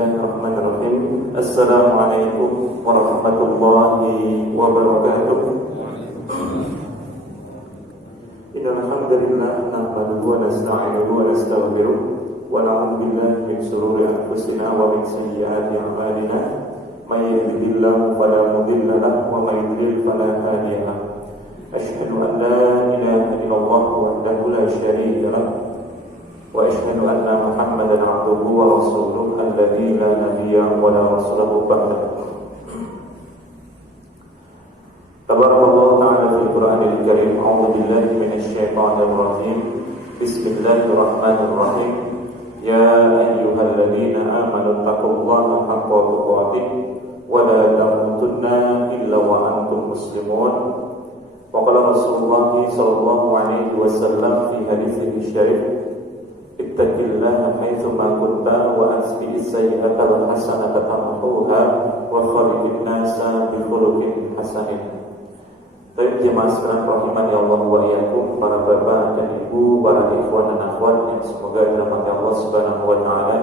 Bismillahirrahmanirrahim. Assalamualaikum warahmatullahi wabarakatuh. Innal hamdalillah nahmaduhu wa nasta'inuhu wa nastaghfiruh wa na'udzu billahi min shururi anfusina wa min sayyiati a'malina. May yahdihillahu fala mudilla lahu wa may yudlil fala hadiya lahu. Asyhadu an la ilaha illallah wahdahu la syarika lahu wa asyhadu anna Muhammadan 'abduhu wa rasuluhu alladzi la nabiyya wa la rasulahu ba'dahu. Tabarakallahu ta'ala fil Qur'anil Karim. A'udzu billahi minasy syaithanir rajim. Bismillahirrahmanirrahim. Ya ayyuhalladzina amanu taqullaha haqqa tuqatih wa la tamutunna illa wa antum muslimun. Wa qala Rasulullah sallallahu alaihi wasallam fi hadits syarif, ittaqillaha haitsu ma kunta wa asbi'is sayyi'ata wal hasanata tamhuha wa khaliqin nasa bi khuluqin hasanin. Baik jemaah sekalian rahimani Allah wa iyyakum, para bapak dan ibu, para ikhwan dan akhwat yang semoga dirahmati Allah Subhanahu wa taala.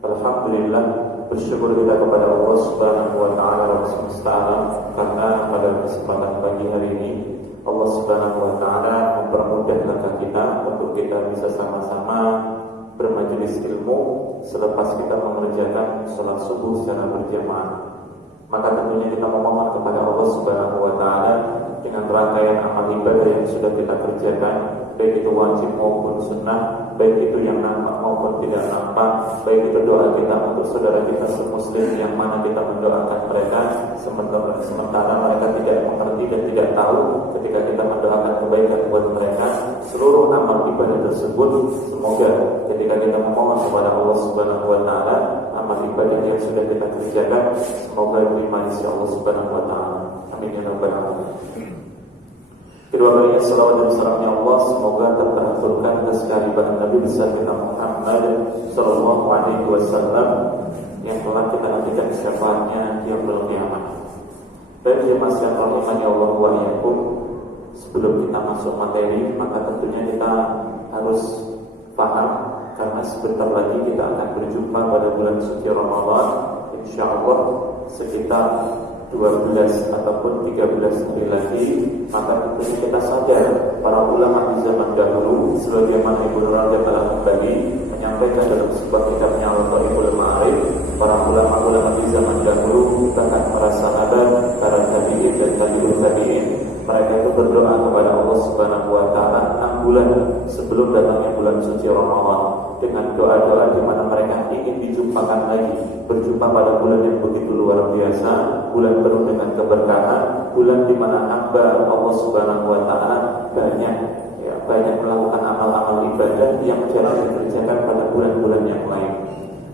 Alhamdulillah, bersyukur kita kepada Allah Subhanahu wa taala Rabb semesta alam, karena pada kesempatan pagi hari ini Allah Subhanahu wa taala mempermudah langkah kita untuk kita bisa sama-sama bermajelis ilmu selepas kita mengerjakan salat subuh secara berjamaah. Maka tentunya kita memohon kepada Allah Subhanahu wa taala dengan rangkaian amal ibadah yang sudah kita kerjakan, baik itu wajib maupun sunnah, baik itu yang nampak maupun tidak nampak, baik itu doa kita untuk saudara kita semuslim yang mana kita mendoakan mereka sementara mereka tidak mengerti dan tidak tahu, ketika kita mendoakan kebaikan buat mereka, seluruh amal ibadah tersebut semoga ketika kita memohon kepada Allah Subhanahu wa taala, amal ibadah yang sudah kita kerjakan semoga diterima di sisi Allah Subhanahu wa taala. Amin ya rabbal alamin. Kedua kalinya salawat dan salamnya Allah semoga terturunkan atas kehadiran Nabi besar kita Muhammad sallallahu alaihi wasallam yang telah kita nantikan syafaatnya di yaumul qiyamah. Dan jemaah yang rahimani Allah wa iyyakum, sebelum kita masuk materi maka tentunya kita harus paham, karena sebentar lagi kita akan berjumpa pada bulan suci Ramadan, insyaallah sekitar 12 ataupun 13 hari lagi. Maka tentunya kita sadar para ulama di zaman dahulu, sebagaimana Ibnu Rajab telah kembali menyampaikan dalam sebuah kitabnya Al-Qaimul Ma'arif, para ulama-ulama di zaman dahulu bahkan para sahabat, para tabi'in dan tabi'ut tabi'in, mereka itu berdoa kepada Allah Subhanahu wa taala 6 bulan sebelum datangnya bulan suci Ramadan, dengan doa-doa di mana mereka ingin dijumpakan lagi, berjumpa pada bulan yang begitu luar biasa, bulan penuh dengan keberkahan, bulan di mana hamba Allah Subhanahu wa taala banyak melakukan amal-amal ibadah yang jarang dikerjakan pada bulan-bulan yang lain.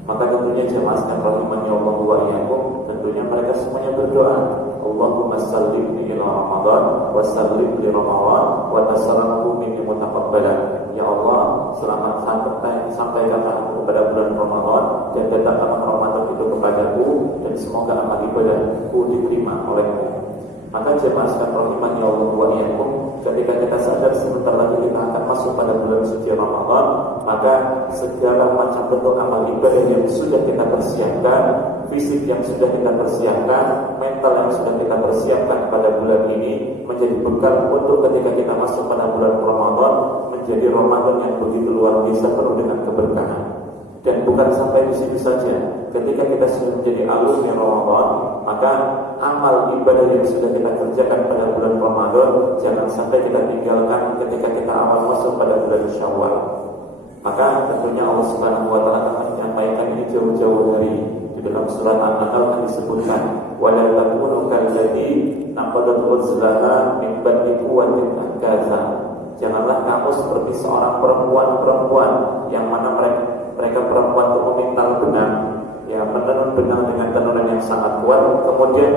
Maka tentunya jemaah sekalian rahimani Allah wa iyyakum, tentunya mereka semuanya berdoa, Allahumma sallimni ila Ramadan wa sallim li Ramadan wa tasallamhu minni mutaqabbalan. Ya Allah, selamat sampaikan aku kepada bulan Ramadan dan datangkan Ramadan itu kepadaku, dan semoga amal ibadahku diterima olehmu. Maka jemaah sekalian rahimani Allah wa iyyakum, ketika kita sadar sebentar lagi kita akan masuk pada bulan suci Ramadan, maka segala macam bentuk amal ibadah yang sudah kita persiapkan, fisik yang sudah kita persiapkan, mental yang sudah kita persiapkan pada bulan ini, menjadi bekal untuk ketika kita masuk pada bulan Ramadan, menjadi Ramadan yang begitu luar biasa penuh dengan keberkahan. Dan bukan sampai di situ saja, ketika kita sudah menjadi alumni Ramadan, maka amal ibadah yang sudah kita kerjakan pada bulan Ramadan jangan sampai kita tinggalkan ketika kita awal masuk pada bulan Syawal. Maka tentunya Allah Subhanahu wa taala akan menyampaikan ini jauh-jauh hari. Di dalam surat An-Nahl akan disebutkan, wa la takunu kalladzi naqadat ghazlaha min ba'di quwwatin ankatha. Janganlah kamu seperti seorang perempuan yang mana mereka perempuan itu memintal benang, menenun benang dengan tenunan yang sangat kuat, kemudian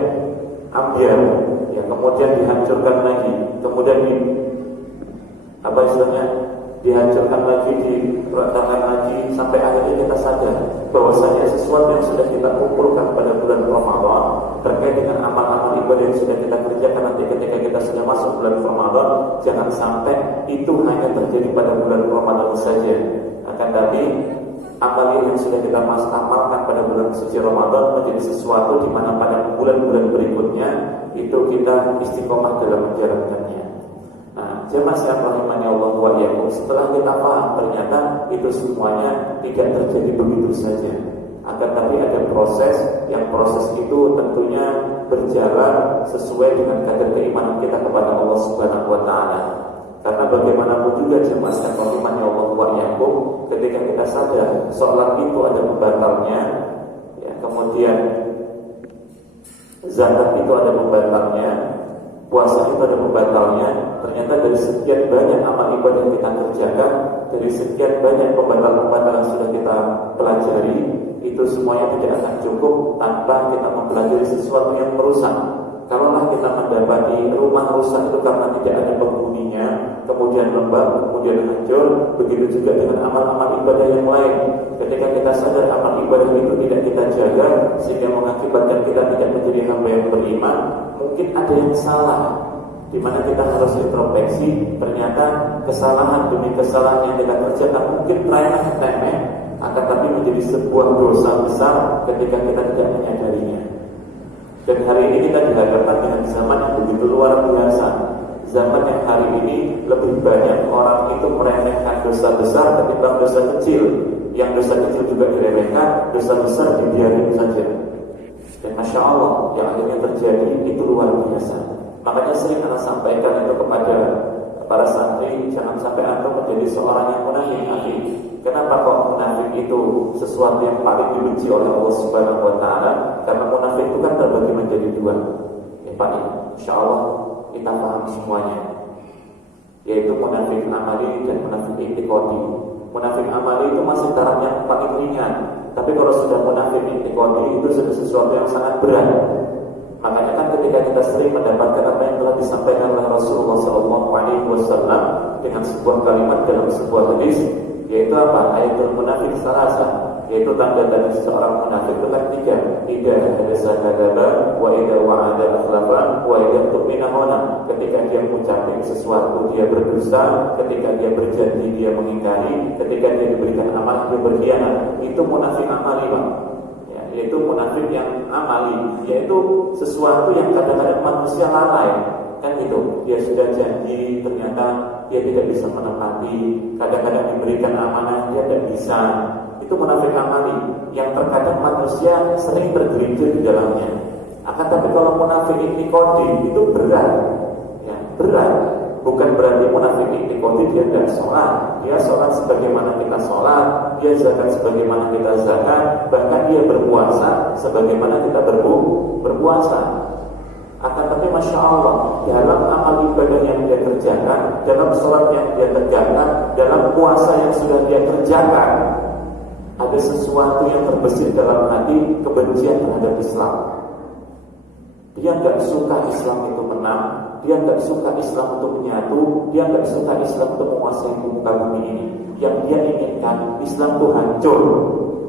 ambiar, kemudian dihancurkan lagi, kemudian dihancurkan lagi, diratakan lagi, sampai akhirnya kita sadar bahwasanya sesuatu yang sudah kita kumpulkan pada bulan Ramadan terkait dengan amal-amal ibadah yang sudah kita kerjakan nanti ketika kita sudah masuk bulan Ramadan, jangan sampai itu hanya terjadi pada bulan Ramadan saja, akan tapi amalan yang sudah kita amalkan pada bulan suci Ramadan menjadi sesuatu di mana pada bulan-bulan berikutnya itu kita istiqomah dalam menjalankannya. Nah, jemaah sekalian rahimani Allah wa iyyakum, setelah kita paham ternyata itu semuanya tidak terjadi begitu saja. Akan tapi ada proses, yang proses itu tentunya berjalan sesuai dengan kadar keimanan kita kepada Allah Subhanahu wa taala. Karena bagaimanapun juga jemaah sekalian rahimani Allah wa iyyakum, ketika kita sadar sholat itu ada pembatalnya, ya, kemudian zakat itu ada pembatalnya, puasa itu ada pembatalnya, ternyata dari sekian banyak amal ibadah yang kita kerjakan, dari sekian banyak pembatal-pembatal yang sudah kita pelajari, itu semuanya tidak akan cukup tanpa kita mempelajari sesuatu yang merusak. Kalaulah kita mendapati rumah rusak itu karena tidak ada penghuninya, kemudian lembab, kemudian hancur, begitu juga dengan amal-amal ibadah yang lain. Ketika kita sadar amal ibadah itu tidak kita jaga, sehingga mengakibatkan kita tidak menjadi hamba yang beriman, mungkin ada yang salah, di mana kita harus introspeksi. Ternyata kesalahan demi kesalahan yang kita kerjakan mungkin remeh-temeh, akan tapi menjadi sebuah dosa besar ketika kita tidak menyadarinya. Dan hari ini kita dihadapkan dengan zaman yang begitu luar biasa. Zaman yang hari ini lebih banyak orang itu meremehkan dosa besar ketimbang dosa kecil. Yang dosa kecil juga diremehkan, dosa besar dibiarkan saja. Dan Masya Allah, yang akhirnya terjadi itu luar biasa. Makanya sering anak sampaikan itu kepada para santri, jangan sampai antum menjadi seorang yang munafik. Kenapa kok munafik itu sesuatu yang paling dibenci oleh Allah Subhanahu wa taala? Karena munafik itu kan terbagi menjadi dua. Ya Pak, insyaallah kita paham semuanya. Yaitu munafik amali dan munafik i'tiqadi. Munafik amali itu masih taraf yang paling ringan. Tapi kalau sudah munafik i'tiqadi itu sudah sesuatu yang sangat berat. Makanya kan ketika kita sering mendapatkan apa yang telah disampaikan oleh Rasulullah SAW dengan sebuah kalimat dalam sebuah hadis, yaitu apa? Ayatul munafik salasa, yaitu tanda-tanda seorang munafik itu kan tiga: idza hadasa kadzaba, wa idza wa'ada akhlafa, wa idza tu'mina khana. Ketika dia mengucapkan sesuatu dia berdusta, ketika dia berjanji dia mengingkari, ketika dia diberikan amanah dia berkhianat. Itu munafik amali, Pak. Yaitu munafik yang amali, yaitu sesuatu yang kadang-kadang manusia lalai, kan gitu. Dia sudah janji, ternyata dia tidak bisa menepati. Kadang-kadang diberikan amanah dia tidak bisa. Itu munafik amali yang terkadang manusia sering tergelincir di dalamnya. Akan tapi kalau munafik i'tiqadi itu berat, ya, berat. Bukan berarti munafik i'tiqadi dia tidak sholat. Dia sholat sebagaimana kita sholat, dia zakat sebagaimana kita zakat, bahkan dia berpuasa sebagaimana kita berpuasa. Akan tapi Masya Allah, dalam amal ibadah yang dia kerjakan, dalam sholat yang dia tegakkan, dalam puasa yang sudah dia kerjakan, ada sesuatu yang terbesit dalam hati, kebencian terhadap Islam. Dia nggak suka Islam itu menang, dia nggak suka Islam untuk menyatu, dia nggak suka Islam untuk menguasai muka bumi ini. Yang dia inginkan Islam itu hancur,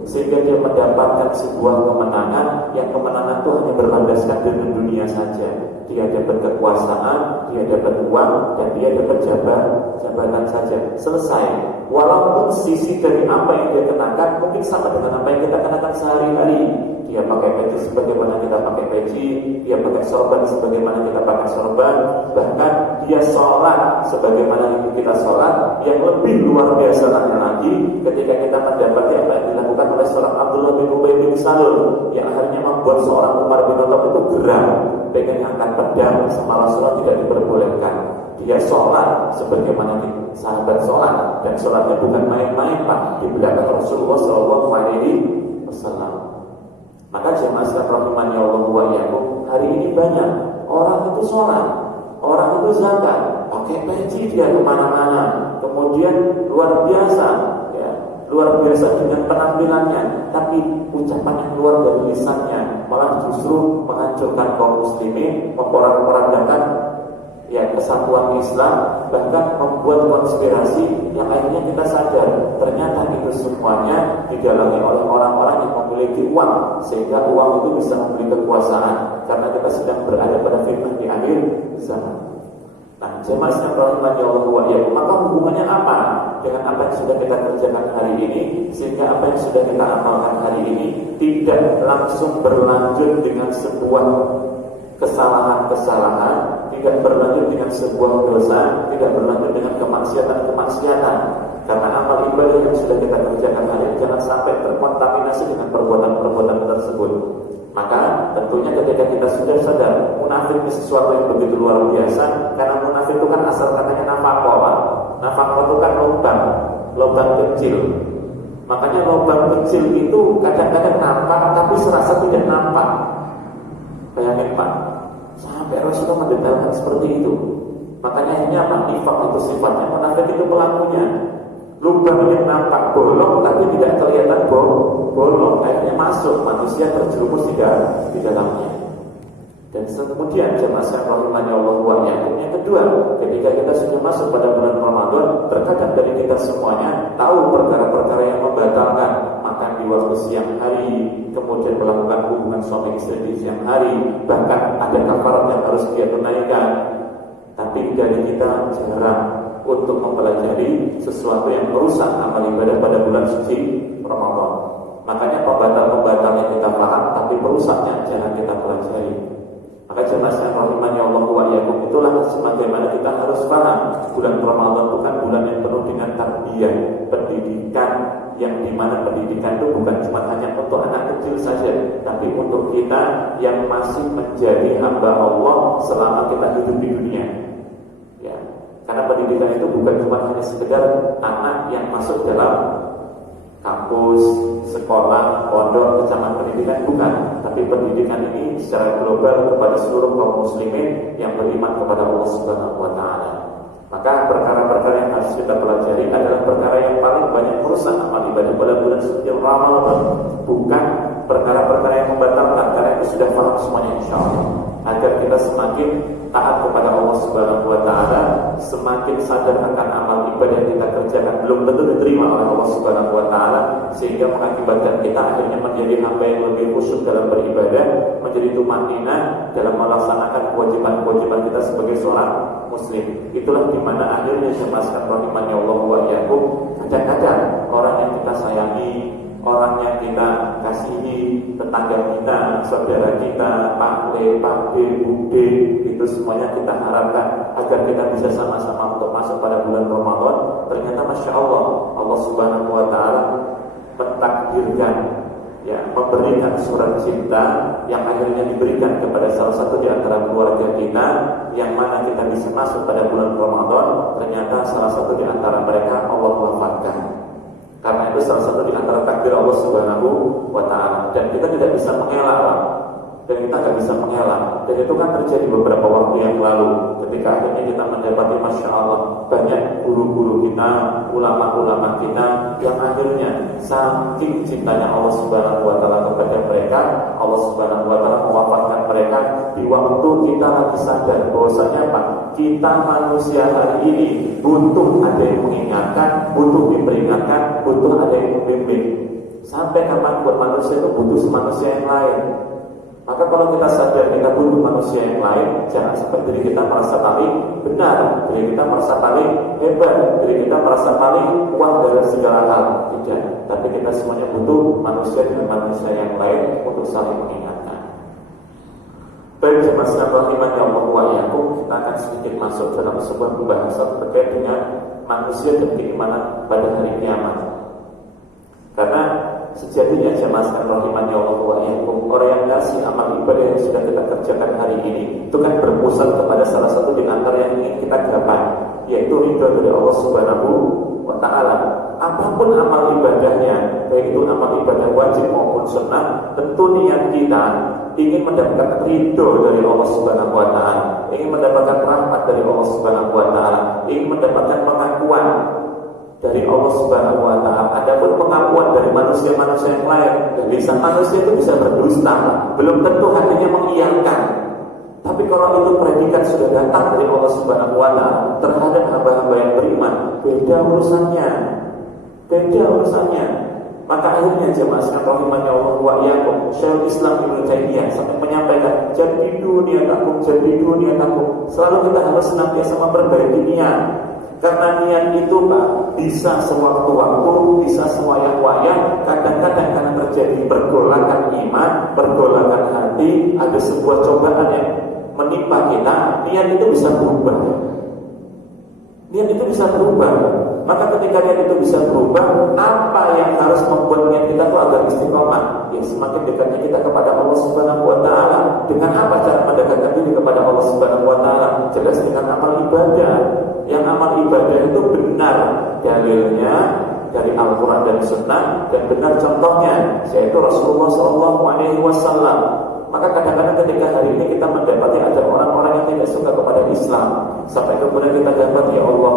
sehingga dia mendapatkan sebuah kemenangan, yang kemenangan itu hanya berlandaskan dengan dunia saja. Dia dapat kekuasaan, dia dapat uang, dan dia dapat jabatan saja. Selesai. Walaupun sisi dari apa yang dia kenakan mungkin sama dengan apa yang kita kenakan sehari-hari. Dia pakai peci sebagaimana kita pakai peci, dia pakai sorban sebagaimana kita pakai sorban, bahkan dia sholat sebagaimana kita sholat. Yang lebih luar biasa lagi ketika kita mendapati apa yang dilakukan oleh seorang Abdullah bin Ubay bin Salul, yang akhirnya membuat seorang Umar bin Khattab itu geram, pengen angkat pedang sama Rasulullah, tidak diperbolehkan. Dia sholat sebagaimana sahabat sholat, dan sholatnya bukan main-main, Pak, di belakang Rasulullah SAW. Maka jemaah sekalian rahimani Allah wa iyyakum, hari ini banyak orang itu sholat, orang itu zakat, pakai peci dia kemana-mana, kemudian luar biasa, ya, luar biasa dengan penampilannya, tapi ucapan yang keluar dari lisannya malah justru menghancurkan kaum muslimin, memporak-porandakan ya kesatuan Islam, bahkan membuat konspirasi yang akhirnya kita sadar ternyata itu semuanya didalangi oleh orang-orang yang memiliki uang, sehingga uang itu bisa membeli kekuasaan, karena kita sedang berada pada fitnah di akhir zaman. Nah, jemaah sekalian rahimani Allah wa iyyakum, maka hubungannya apa dengan apa yang sudah kita kerjakan hari ini, sehingga apa yang sudah kita amalkan hari ini tidak langsung berlanjut dengan sebuah kesalahan-kesalahan, tidak berlanjut dengan sebuah dosa, tidak berlanjut dengan kemaksiatan-kemaksiatan. Karena amal ibadah yang sudah kita kerjakan hari ini jangan sampai terkontaminasi dengan perbuatan-perbuatan tersebut. Maka tentunya ketika kita sudah sadar munafik itu sesuatu yang begitu luar biasa, karena munafik itu kan asal katanya nafaqah, Pak. Nafaqah itu kan lubang kecil. Makanya lubang kecil itu kadang-kadang nampak tapi serasa tidak nampak. Bayangin, Pak, sampai Rasulullah mendetailkan seperti itu. Makanya akhirnya apa? Nifaq itu sifatnya, munafik itu pelakunya. Lubang yang nampak bolong tapi tidak kelihatan bolong, akhirnya masuk, manusia terjerumus di dalamnya. Dan kemudian jemaah sekalian rahimani Allah wa iyyakum, yang kedua, ketika kita sudah masuk pada bulan Ramadan, terkadang dari kita semuanya tahu perkara-perkara yang membatalkan makan di waktu siang hari, kemudian melakukan hubungan suami istri di siang hari, bahkan ada kafarat yang harus dia tunaikan. Tapi dari kita jarang untuk mempelajari sesuatu yang merusak amal ibadah pada bulan suci Ramadan. Makanya pembatal-pembatal yang kita paham, tapi perusaknya jangan kita pelajari. Maka jemaah sekalian rahimani Allah wa iyyakum, itulah sebagaimana kita harus paham bulan Ramadan bukan bulan yang penuh dengan tarbiyah, pendidikan, yang dimana pendidikan itu bukan cuma hanya untuk anak kecil saja, tapi untuk kita yang masih menjadi hamba Allah selama kita hidup di dunia. Ya, karena pendidikan itu bukan cuma hanya sekedar anak yang masuk dalam kampus, sekolah, pondok, kecamatan pendidikan, bukan. Tapi pendidikan ini secara global kepada seluruh kaum muslimin yang beriman kepada Allah Subhanahu wa taala. Maka perkara-perkara yang harus kita pelajari adalah perkara yang paling banyak merusak amal ibadah pada bulan suci Ramadan, bukan perkara-perkara yang membatalkan, karena itu sudah paham semuanya insyaallah. Agar kita semakin taat kepada Allah Subhanahu wa taala, semakin sadar akan amal ibadah yang kita kerjakan belum tentu diterima oleh Allah Subhanahu wa taala, sehingga mengakibatkan kita akhirnya menjadi hamba yang lebih khusyuk dalam beribadah, menjadi tumanina dalam melaksanakan kewajiban-kewajiban kita sebagai seorang muslim. Itulah dimana akhirnya jemaah sekalian rahimani Allah wa iyyakum, kadang-kadang orang yang kita sayangi, orang yang kita kasihi, tetangga kita, saudara kita, Pak Le, Pak B, Bu D, itu semuanya kita harapkan agar kita bisa sama-sama untuk masuk pada bulan Ramadan. Ternyata Masya Allah, Allah Subhanahu wa ta'ala mentakdirkan, ya, memberikan surat cinta yang akhirnya diberikan kepada salah satu di antara keluarga kita, yang mana kita bisa masuk pada bulan Ramadan. Ternyata salah satu di antara mereka Allah wafatkan. Karena itu salah satu di antara takdir Allah Subhanahu wa ta'ala, dan kita tidak bisa mengelak, dan kita tidak bisa mengelak. Dan itu kan terjadi beberapa waktu yang lalu, ketika akhirnya kita mendapati Masya Allah banyak guru-guru kita, ulama-ulama kita, yang akhirnya saking cintanya Allah Subhanahu wa ta'ala kepada mereka, Allah Subhanahu wa ta'ala mewafatkan mereka di waktu kita lagi sadar bahwasanya apa? Kita manusia hari ini butuh ada yang mengingatkan, butuh diperingatkan, butuh ada yang membimbing. Sampai kapanpun manusia itu butuh manusia yang lain. Maka kalau kita sadar kita butuh manusia yang lain, jangan sampai diri kita merasa paling benar, diri kita merasa paling hebat, diri kita merasa paling kuat dari segala hal. Tidak, tapi kita semuanya butuh manusia dengan manusia yang lain untuk saling mengingatkan. Baik jemaah sekalian rahimani Allah wa iyyakum, kita akan sedikit masuk dalam sebuah pembahasan terkait dengan manusia dan keimanan pada hari kiamat. Karena sejatinya jemaah sekalian rahimani Allah wa iyyakum, orientasi amal ibadah yang sudah kita kerjakan hari ini itu kan berpusat kepada salah satu di antara yang ingin kita gapai, yaitu ridha dari Allah Subhanahu wa ta'ala. Apapun amal ibadahnya, baik itu amal ibadah wajib maupun sunnah, tentu niat kita ingin mendapatkan ridho dari Allah Subhanahu wa ta'ala, ingin mendapatkan rahmat dari Allah Subhanahu wa ta'ala, ingin mendapatkan pengakuan dari Allah Subhanahu wa ta'ala. Adapun pengakuan dari manusia-manusia yang lain, dan lisan manusia itu bisa berdusta, belum tentu hatinya mengiyakan. Tapi kalau itu predikat sudah datang dari Allah Subhanahu wa ta'ala terhadap hamba-hamba yang beriman, beda urusannya. Maka akhirnya jemaah sekalian rahimani Allah wa iyyakum, Syekhul Islam Ibnu Taimiyah sampai menyampaikan jadidu niatakum. Selalu kita harus senantiasa memperbaiki niat. Karena niat itu Pak bisa sewaktu-waktu, bisa sewayang-wayang. Kadang-kadang karena terjadi pergolakan iman, pergolakan hati, ada sebuah cobaan yang menimpa kita, niat itu bisa berubah. Niat itu bisa berubah. Maka ketika niat itu bisa berubah, apa yang harus membuat niat kita itu agar istiqomah? Ya semakin dekatnya kita kepada Allah Subhanahu wa taala. Dengan apa cara mendekatkan diri kepada Allah Subhanahu wa taala? Jelas dengan amal ibadah. Yang amal ibadah itu benar dalilnya dari Al-Quran dan Sunnah, dan benar contohnya yaitu Rasulullah SAW. Maka kadang-kadang ketika hari ini kita mendapati ada orang-orang yang tidak suka kepada Islam, sampai kemudian kita dapat, ya Allah,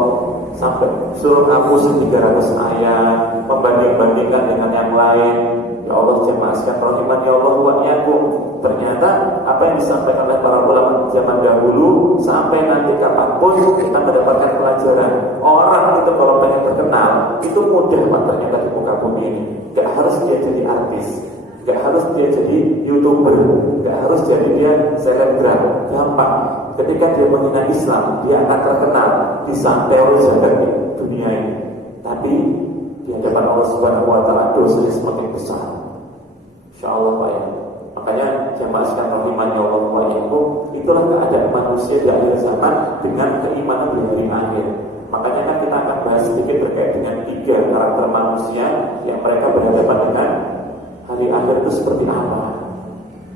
sampai suruh hapus 300 ayat, membanding-bandingkan dengan yang lain. Ya Allah, jemaah sekalian rahimani Allah wa iyyakum. Ternyata apa yang disampaikan oleh para ulama zaman dahulu sampai nanti kapanpun kita mendapatkan pelajaran. Orang itu kalau pengen terkenal itu mudah Pak, ternyata di muka bumi ini. Gak harus dia jadi artis, gak harus dia jadi YouTuber, gak harus jadi dia selebgram. Gampang. Ketika dia menghina Islam, dia akan terkenal di teori zakat dunia ini. Tapi di hadapan Allah Subhanahu wa taala dosanya semakin besar. Insyaallah Pak ya. Makanya jemaah sekalian rahimani Allah wa iyyakum, itulah keadaan manusia di akhir zaman dengan keimanan di hari akhir. Makanya kan kita akan bahas sedikit terkait dengan 3 karakter manusia yang mereka berhadapan dengan hari akhir itu seperti apa.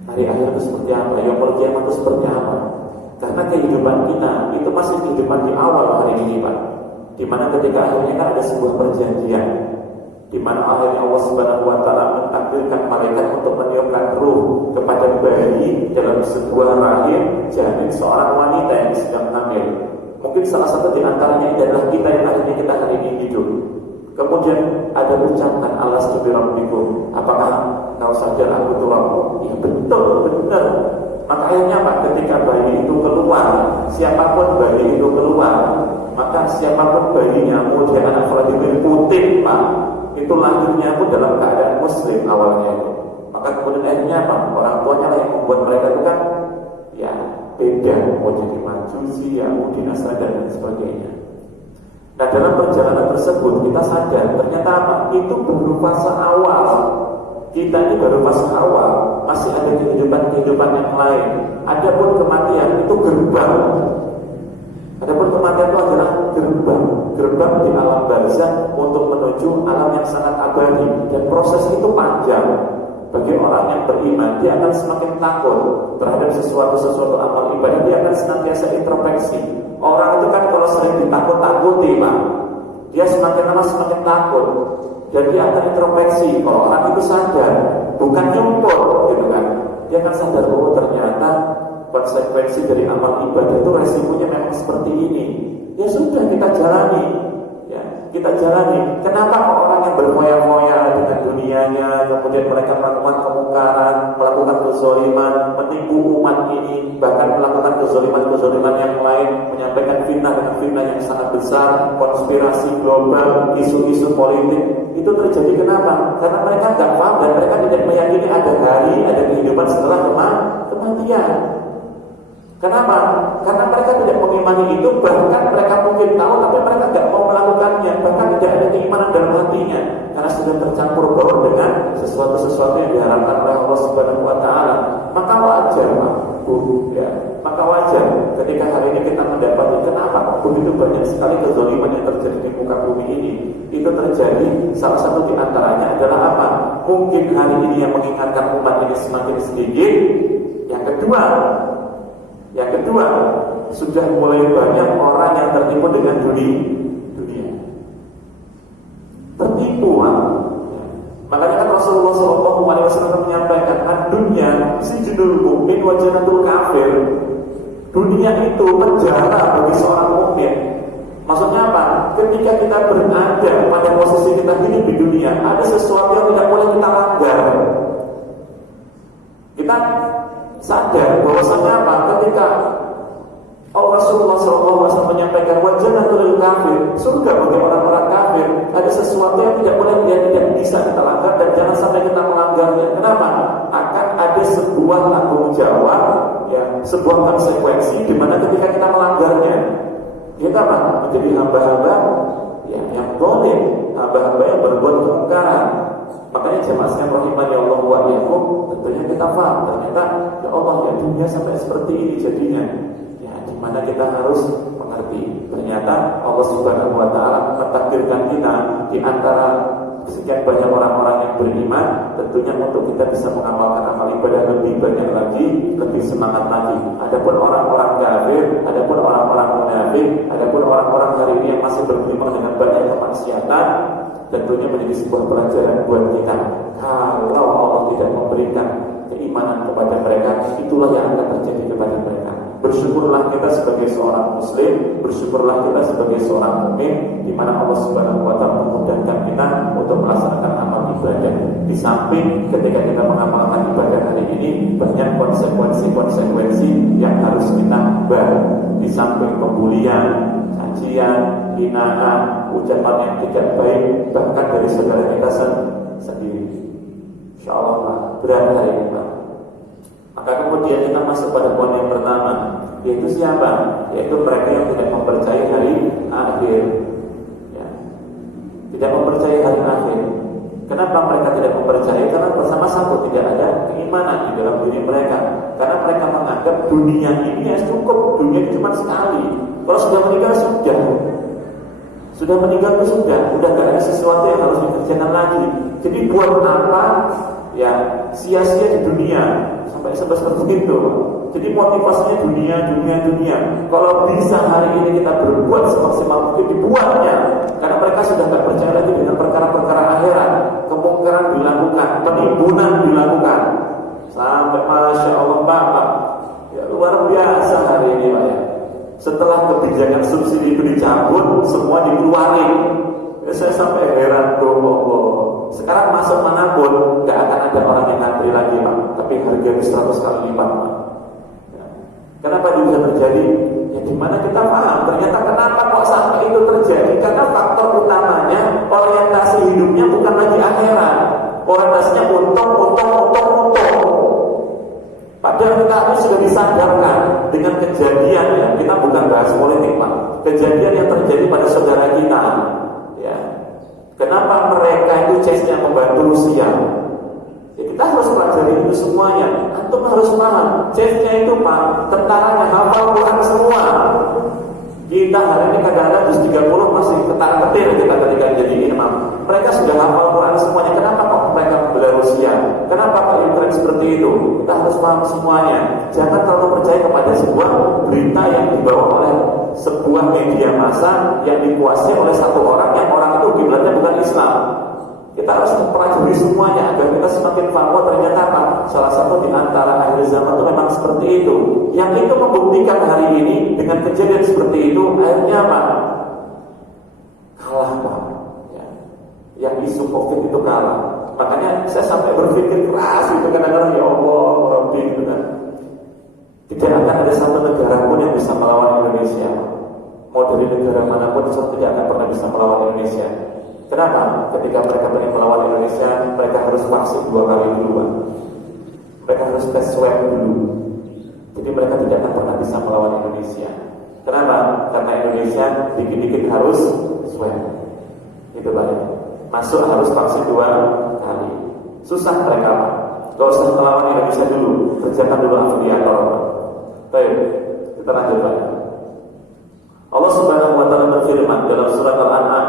Hari akhir itu seperti apa, yaumul qiyamah itu seperti apa. Karena kehidupan kita itu masih kehidupan di awal hari ini Pak, di mana ketika akhirnya kan ada sebuah perjanjian, di mana akhirnya Allah Subhanahu wa taala mentakdirkan malaikat untuk meniupkan ruh kepada bayi dalam sebuah rahim janin seorang wanita yang sedang hamil. Mungkin salah satu di antaranya adalah kita yang akhirnya kita hari ini hidup. Kemudian ada ucapan alastu bi rabbikum, apakah kau sadar aku tuh Rabbmu? Ya betul, benar. Maka akhirnya Pak, ketika bayi itu keluar, siapapun bayi itu keluar, maka siapapun bayinya, mau dia anak Vladimir Putin Pak, itu lahirnya pun dalam keadaan muslim awalnya itu. Maka kemudian akhirnya Pak, orang tuanya lah yang membuat mereka itu kan ya beda, mau jadi Majusi, Yahudi, Nasrani dan sebagainya. Nah dalam perjalanan tersebut kita sadar ternyata apa? Itu baru fase awal. Kita ini baru fase awal, masih ada kehidupan yang lain. Adapun kematian itu gerbang. Adapun kematian itu adalah gerbang di alam barzakh untuk menuju alam yang sangat abadi, dan proses itu panjang. Bagi orang yang beriman, dia akan semakin takut terhadap sesuatu amal ibadah, dia akan senantiasa introspeksi. Orang itu kan kalau sering ditakut-takuti Pak, dia semakin lama semakin takut, dan dia akan introspeksi. Kalau orang itu sadar, bukan nyumpul gitu kan, dia akan sadar, oh ternyata konsekuensi dari amal ibadah itu resikonya memang seperti ini. Ya sudah, kita jalani. Ya, kita jalani. Kenapa orang yang berfoya-foya dengan dunianya, kemudian mereka melakukan kemungkaran, melakukan kezaliman, menipu umat ini, bahkan melakukan kezaliman yang lain, menyampaikan fitnah dengan fitnah yang sangat besar, konspirasi global, isu-isu politik, itu terjadi kenapa? Karena mereka tidak paham dan mereka tidak meyakini ada hari, ada kehidupan setelah kematian. Kenapa? Karena mereka tidak mengimani itu, bahkan mereka mungkin tahu tapi mereka tidak mau melakukannya, bahkan tidak ada keimanan dalam hatinya, karena sudah tercampur baur dengan sesuatu yang diharapkan oleh Allah Subhanahu wa taala. Maka wajar Pak, Bu, ya. Maka wajar ketika hari ini kita mendapati kenapa begitu banyak sekali kezaliman yang terjadi di muka bumi ini. Itu terjadi, salah satu di antaranya adalah apa? Mungkin hari ini yang mengingatkan umat ini semakin sedikit. Yang kedua, sudah mulai banyak orang yang tertipu dengan dunia. Tertipu, makanya kan Rasulullah SAW menyampaikan, "Ad-dunya sijnul mu'min wa jannatul kafir." Dunia itu penjara bagi seorang mukmin. Maksudnya apa? Ketika kita berada pada posisi kita hidup di dunia, ada sesuatu yang tidak boleh kita langgar. Kita sadar bahwasanya apa? Ketika Rasulullah SAW menyampaikan wajanatul kafir, surga bagi orang-orang kafir, ada sesuatu yang tidak boleh, tidak bisa kita langgar dan jangan sampai kita melanggarnya. Kenapa? sebuah tanggung jawab, ya, sebuah konsekuensi di mana ketika kita melanggarnya, kita menjadi hamba-hamba ya, yang zalim, hamba-hamba yang berbuat kemungkaran. Makanya jemaah sekalian rahimani Allah wa iyyakum, tentunya kita paham ternyata ya Allah, ya dunia sampai seperti ini jadinya. Ya, di mana kita harus mengerti ternyata Allah Subhanahu wa taala mentakdirkan kita di antara sekian banyak orang-orang yang beriman, tentunya untuk kita bisa mengamalkan amal ibadah lebih banyak lagi, lebih semangat lagi. Adapun orang-orang kafir, adapun orang-orang munafik, adapun orang-orang hari ini yang masih bergelimang dengan banyak kemaksiatan, tentunya menjadi sebuah pelajaran buat kita. Kalau Allah tidak memberikan keimanan kepada mereka, itulah yang akan terjadi kepada mereka. Bersyukurlah kita sebagai seorang muslim, bersyukurlah kita sebagai seorang mukmin, di mana Allah Subhanahu wa taala memudahkan kita untuk melaksanakan amal ibadah. Di samping ketika kita mengamalkan ibadah hari ini, banyak konsekuensi yang harus kita bahas. Di samping pembulian, cacian, hinaan, ucapan yang tidak baik, bahkan dari saudara kita sendiri. Insyaallah berat hari ini, Pak. Maka kemudian kita masuk pada poin yang pertama, yaitu siapa? Yaitu mereka yang tidak mempercayai hari akhir, ya. Tidak mempercayai hari akhir. Kenapa mereka tidak mempercayai? Karena bersama satu tidak ada keimanan di dalam diri mereka. Karena mereka menganggap dunia ini ya cukup, dunia ini cuma sekali. Kalau sudah meninggal sudah udah gak ada sesuatu yang harus dikerjakan lagi. Jadi buat apa ya sia-sia di dunia sampai seperti itu. Jadi motivasinya dunia. Kalau bisa hari ini kita berbuat semaksimal mungkin dibuatnya, karena mereka sudah tidak percaya lagi dengan perkara-perkara akhirat. Kemungkaran dilakukan, penimbunan dilakukan, sampai masya Allah Pak, ya luar biasa hari ini Pak ya. Setelah kebijakan subsidi itu dicabut, semua dikeluarin. Ya, saya sampai heran tuh Allah. Sekarang masuk manapun gak akan ada orang yang ngantri lagi Pak, tapi harganya 100 kali lipat Pak. Ya. Kenapa itu bisa terjadi? Ya dimana kita paham ternyata kenapa kok sampai itu terjadi. Karena faktor utamanya orientasi hidupnya bukan lagi akhirat, orientasinya untung. Padahal kita harus sudah disadarkan dengan kejadian ya. Kita bukan bahas politik Pak, kejadian yang terjadi pada saudara kita ya. Kenapa mereka itu chase-nya membantu Rusia? Ya, kita harus pelajari itu semuanya. Antum harus paham, chase-nya itu Pak, tentaranya hafal Quran semua. Kita hari ini kadang-kadang 30 masih ketar-ketir kita ketika jadi imam. Mereka sudah hafal Quran semuanya. Kenapa kok mereka membela Rusia? Kenapa kok intrik seperti itu? Kita harus paham semuanya. Jangan terlalu percaya kepada sebuah berita yang dibawa oleh sebuah media massa yang dikuasai oleh satu orang yang orang itu kiblatnya bukan Islam. Kita harus mempelajari semuanya agar kita semakin paham ternyata apa? Salah satu di antara akhir zaman itu memang seperti itu. Yang itu membuktikan hari ini dengan kejadian seperti itu akhirnya apa? Kalah Pak. Ya. Yang isu COVID itu kalah. Makanya saya sampai berpikir keras itu kadang-kadang ya Allah, Rabbi gitu kan. Tidak akan ada satu negara pun yang bisa melawan Indonesia. Mau dari negara manapun tidak akan pernah bisa melawan Indonesia. Kenapa? Ketika mereka ingin melawan Indonesia, mereka harus vaksin 2 kali dulu Pak. Mereka harus tes swab dulu. Jadi mereka tidak akan pernah bisa melawan Indonesia. Kenapa? Karena Indonesia dikit-dikit harus swab. Itu Pak. Masuk harus vaksin 2 kali. Susah mereka Pak. Gak usah melawan Indonesia dulu, kerjakan dulu afiliator. Baik, kita lanjut Pak. Allah Subhanahu wa taala berfirman dalam surat Al-An'am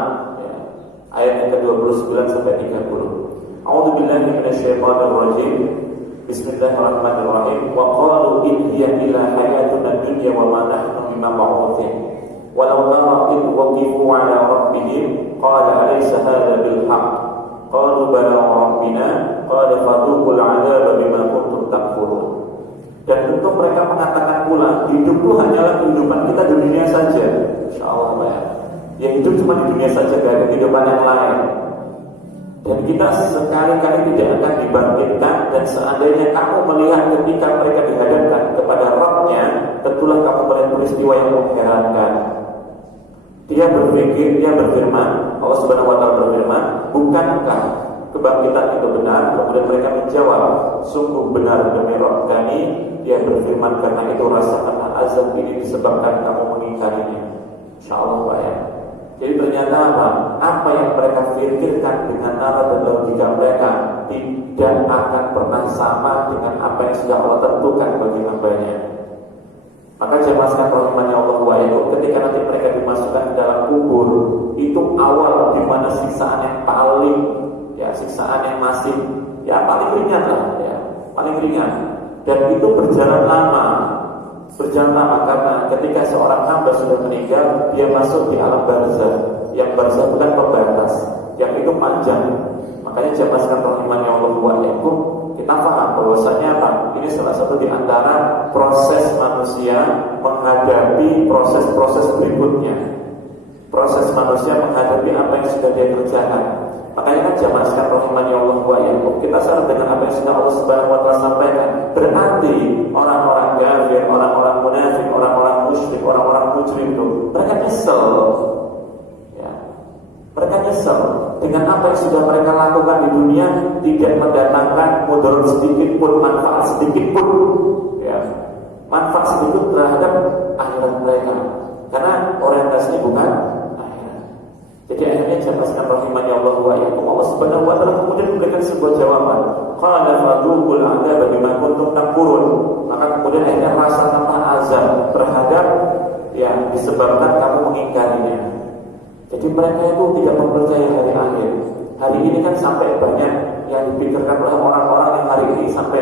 ayat yang ke-29 sampai 30. A'udzu billahi minasyaitonir rajim. Bismillahirrahmanirrahim. Wa qalu in hiya illa hayatuna dunya wa ma nahnu bimab'utsin. Walau tara id waqifu 'ala rabbihim qala alaysa hadha bil haqq. Qalu bala rabbina qala fadhuqul 'adzaba bima kuntum takfurun. Dan tentu mereka mengatakan pula, hidup itu hanyalah kehidupan kita di dunia saja. Insyaallah ya. Yang hidup cuma di dunia saja, gak ada kehidupan yang lain. Dan kita sekali-kali tidak akan dibangkitkan. Dan seandainya kamu melihat ketika mereka dihadapkan kepada Rabb-nya, tentulah kamu melihat peristiwa yang mengherankan. Dia berfirman, Allah Subhanahu wa taala berfirman, bukankah kebangkitan itu benar. Kemudian mereka menjawab, sungguh benar demi Rabb kami. Dia berfirman, karena itu rasakanlah azab ini disebabkan kamu mengingkarinya. InsyaAllah Pak ya. Jadi ternyata apa? Apa yang mereka pikirkan dengan nalar dan logika mereka tidak akan pernah sama dengan apa yang sudah Allah tentukan bagi hambanya. Maka jemaah sekalian rahimani Allah wa iyyakum, ketika nanti mereka dimasukkan ke dalam kubur, itu awal di mana siksaan yang paling, ya siksaan yang masih, ya paling ringan lah, ya paling ringan. Dan itu berjalan lama karena ketika seorang hamba sudah meninggal, dia masuk di alam barzah. Yang barzah bukan pembatas, yang itu panjang. Makanya jemaah sekalian rahimani Allah wa iyyakum, kita paham bahwasanya apa? Ini salah satu di antara proses manusia menghadapi proses-proses berikutnya. Proses manusia menghadapi apa yang sudah dia kerjakan. Makanya kan jemaah sekalian rahimani Allah wa iyyakum, kita sadar dengan apa yang sudah Allah Subhanahu wa taala sampaikan. Berarti orang-orang kafir, orang-orang munafik, orang-orang musyrik, orang-orang mujrim itu mereka nyesel. Ya. Mereka nyesel dengan apa yang sudah mereka lakukan di dunia, tidak mendatangkan mudarat sedikit pun, manfaat sedikit pun, ya, manfaat sedikit terhadap akhirat mereka, karena orientasinya bukan akhirat. Jadi akhirnya jemaah sekalian rahimani Allah wa iyyakum, Allah Subhanahu wa taala kemudian memberikan sebuah jawaban, qala fadhuqul 'adzaba bima kuntum takfurun. Maka kemudian akhirnya rasakanlah azab terhadap yang disebabkan kamu mengingkarinya. Jadi mereka itu tidak mempercayai hari akhir. Hari ini kan sampai banyak yang dipikirkan oleh orang-orang yang hari ini sampai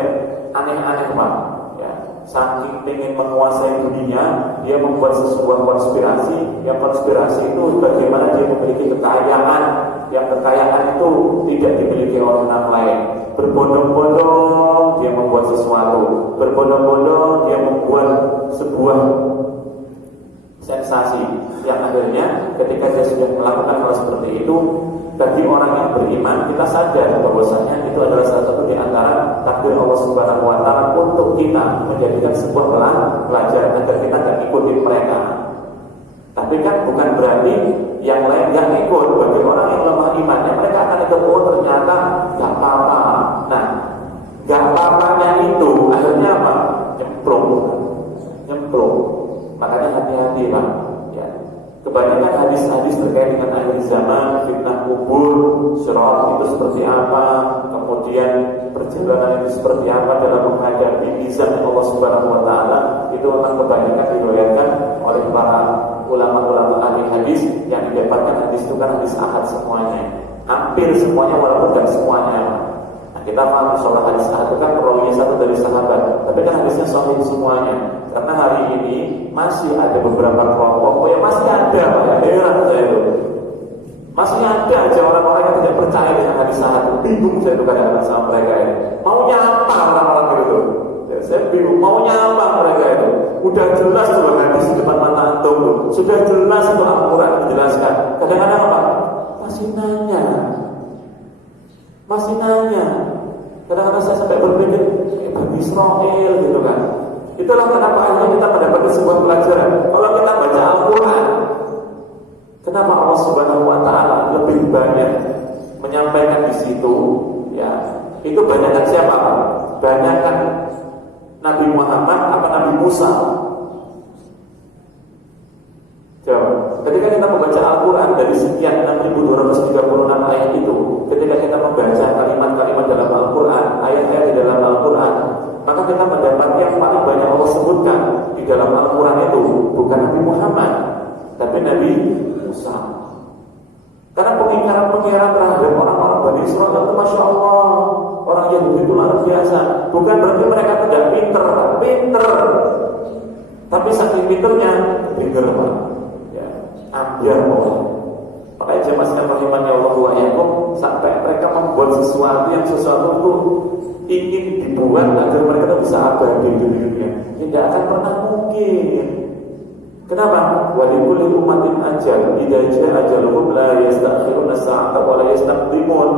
aneh-aneh Pak. Ya, saking ingin menguasai dunia, dia membuat sebuah konspirasi. Yang konspirasi itu bagaimana dia memiliki kekayaan, yang kekayaan itu tidak dimiliki oleh orang lain. Berbondong-bondong dia membuat sesuatu, berbondong-bondong dia membuat sebuah sensasi yang akhirnya ketika dia sudah melakukan hal seperti itu, bagi orang yang beriman kita sadar bahwasanya itu adalah salah satu di antara takdir Allah Subhanahu wa taala untuk kita menjadikan sebuah pelajaran agar kita tidak ikutin mereka. Tapi kan bukan berarti yang lain nggak ikut. Bagi orang yang lemah imannya, mereka akan ikut, oh ternyata nggak apa-apa. Nah, nggak apa-apanya itu akhirnya apa? Nyemplung. Makanya hati-hati Pak. Ya. Kebanyakan hadis-hadis terkait dengan akhir zaman, fitnah kubur, sirat itu seperti apa, kemudian perjalanan itu seperti apa dalam menghadapi mizan Allah Subhanahu wa taala, itu memang kebanyakan diriwayatkan oleh para ulama-ulama ahli hadis. Yang didapatkan hadis itu kan hadis ahad semuanya. Hampir semuanya walaupun tidak semuanya. Nah, kita paham soal hadis ahad itu kan perawinya satu dari sahabat, tapi kan hadisnya sahih semuanya. Karena hari ini masih ada beberapa kelompok yang masih ada Pak, ya, heran saya itu. Masih ada aja orang-orang yang tidak percaya dengan hadis ahad. Bingung saya itu kadang-kadang sama mereka ini. Maunya apa orang-orang itu? Ya, saya bingung, maunya apa mereka itu? Udah jelas tuh hadis di depan mata antum tuh. Sudah jelas tuh Al-Quran menjelaskan. Kadang-kadang apa? Masih nanya. Kadang-kadang saya sampai berpikir, Bani Israel gitu kan. Itulah kenapa akhirnya kita mendapatkan sebuah pelajaran. Kalau kita baca Al-Quran, kenapa Allah Subhanahu wa taala lebih banyak menyampaikan di situ? Ya, itu banyakkan siapa? Banyakkan Nabi Muhammad apa Nabi Musa? Coba, ketika kita membaca Al-Quran dari sekian 6.236 ayat itu, ketika kita membaca kalimat-kalimat dalam Al-Quran, ayat-ayat di dalam Al-Quran, maka kita mendapat yang paling banyak Allah sebutkan di dalam Al-Quran itu bukan Nabi Muhammad, tapi Nabi Musa. Karena pengingkaran terhadap orang-orang Bani Israel itu Masya Allah, orang Yahudi itu luar biasa. Bukan berarti mereka tidak pinter, tapi saking pinternya pinter Pak. Ya, ambiar Allah. Makanya jemaah sekalian rahimani Allah wa iyyakum, sampai mereka membuat sesuatu itu ingin dibuat agar mereka bisa abadi di dunia. Tidak akan pernah mungkin. Kenapa? Walikulli ummatin ajal, idza jaa ajaluhum la yastakhiruna sa'atan wa la yastaqdimun.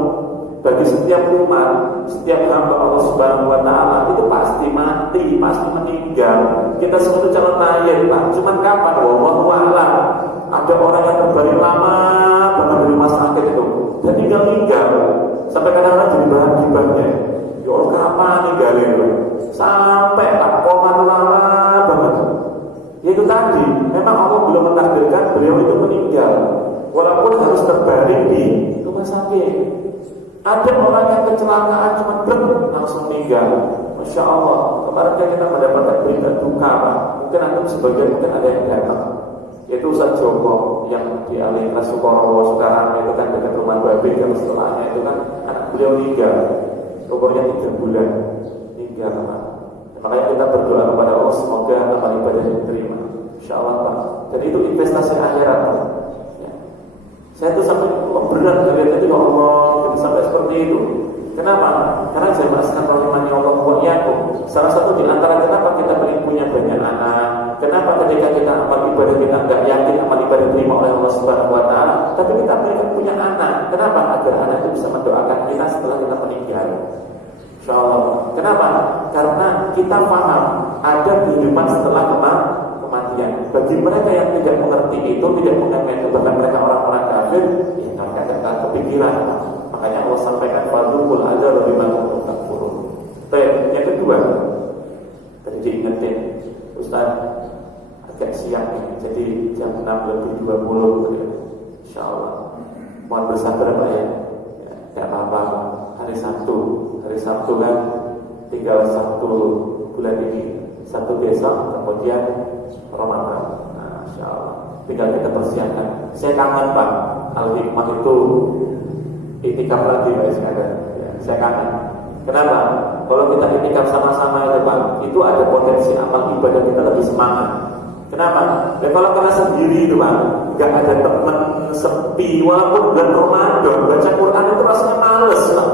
Bagi setiap umat, setiap hamba Allah Subhanahu wa taala itu pasti mati, pasti meninggal. Kita semua calon tayar, Pak. Cuman kapan? Wallahu a'lam. Ada orang yang berbaring lama banget di rumah sakit itu, dan tinggal sampai kadang-kadang jadi bahan gibahnya. Ya Allah, kapan ninggalin lo? Sampai tak koma lama banget. Ya itu tadi, memang Allah belum mentakdirkan beliau itu meninggal, walaupun harus terbaring di rumah sakit. Ada orang yang kecelakaan cuma langsung meninggal. Masya Allah, kemarin kita mendapatkan berita duka, Pak. Mungkin antum sebagian mungkin ada yang datang. Yaitu Ustaz Joko yang di Alinas Sukorowo sekarang itu kan dekat rumah Babe, dan setelahnya itu kan anak beliau meninggal, umurnya 3 bulan meninggal, Pak. Makanya kita berdoa kepada Allah semoga amal ibadah diterima, insya Allah, Pak. Dan itu investasi akhirat, Pak. Ya. Saya tuh sampai berat melihat itu, ya Allah, gitu, sampai seperti itu. Kenapa? Karena jamaah sekalian rahimani Allah wa iyyakum. Salah satu di antara kenapa kita punya banyak anak, kenapa ketika kita amal ibadah kita enggak yakin amal ibadah diterima oleh Allah Subhanahu wa taala, tapi kita punya anak. Kenapa? Agar anak itu bisa mendoakan kita setelah kita meninggal. Insyaallah. Kenapa? Karena kita paham ada kehidupan setelah kematian. Bagi mereka yang tidak mengerti itu, tidak mengerti, bahkan mereka orang-orang kafir, ya mereka tidak kepikiran. Makanya Allah sampaikan fadhukul adzab bima kuntum takfurun. Baik, yang kedua, tadi diingetin Ustaz agak siang ini, jadi jam 6:20 ya. Insyaallah. Mohon bersabar Pak ya. Tidak apa-apa. Hari Sabtu kan tinggal 1 bulan ini, 1 besok, kemudian Ramadan. Nah, insyaallah tinggal kita persiapkan. Saya kangen Pak, Al-Hikmah itu itikaf lagi Pak sekalian. Ya, saya kangen. Kenapa? Kalau kita itikaf sama-sama itu Pak, itu ada potensi amal ibadah kita lebih semangat. Kenapa? Dan kalau kita sendiri itu Pak, nggak ada teman, sepi, walaupun bulan Ramadan baca Quran itu rasanya males Pak.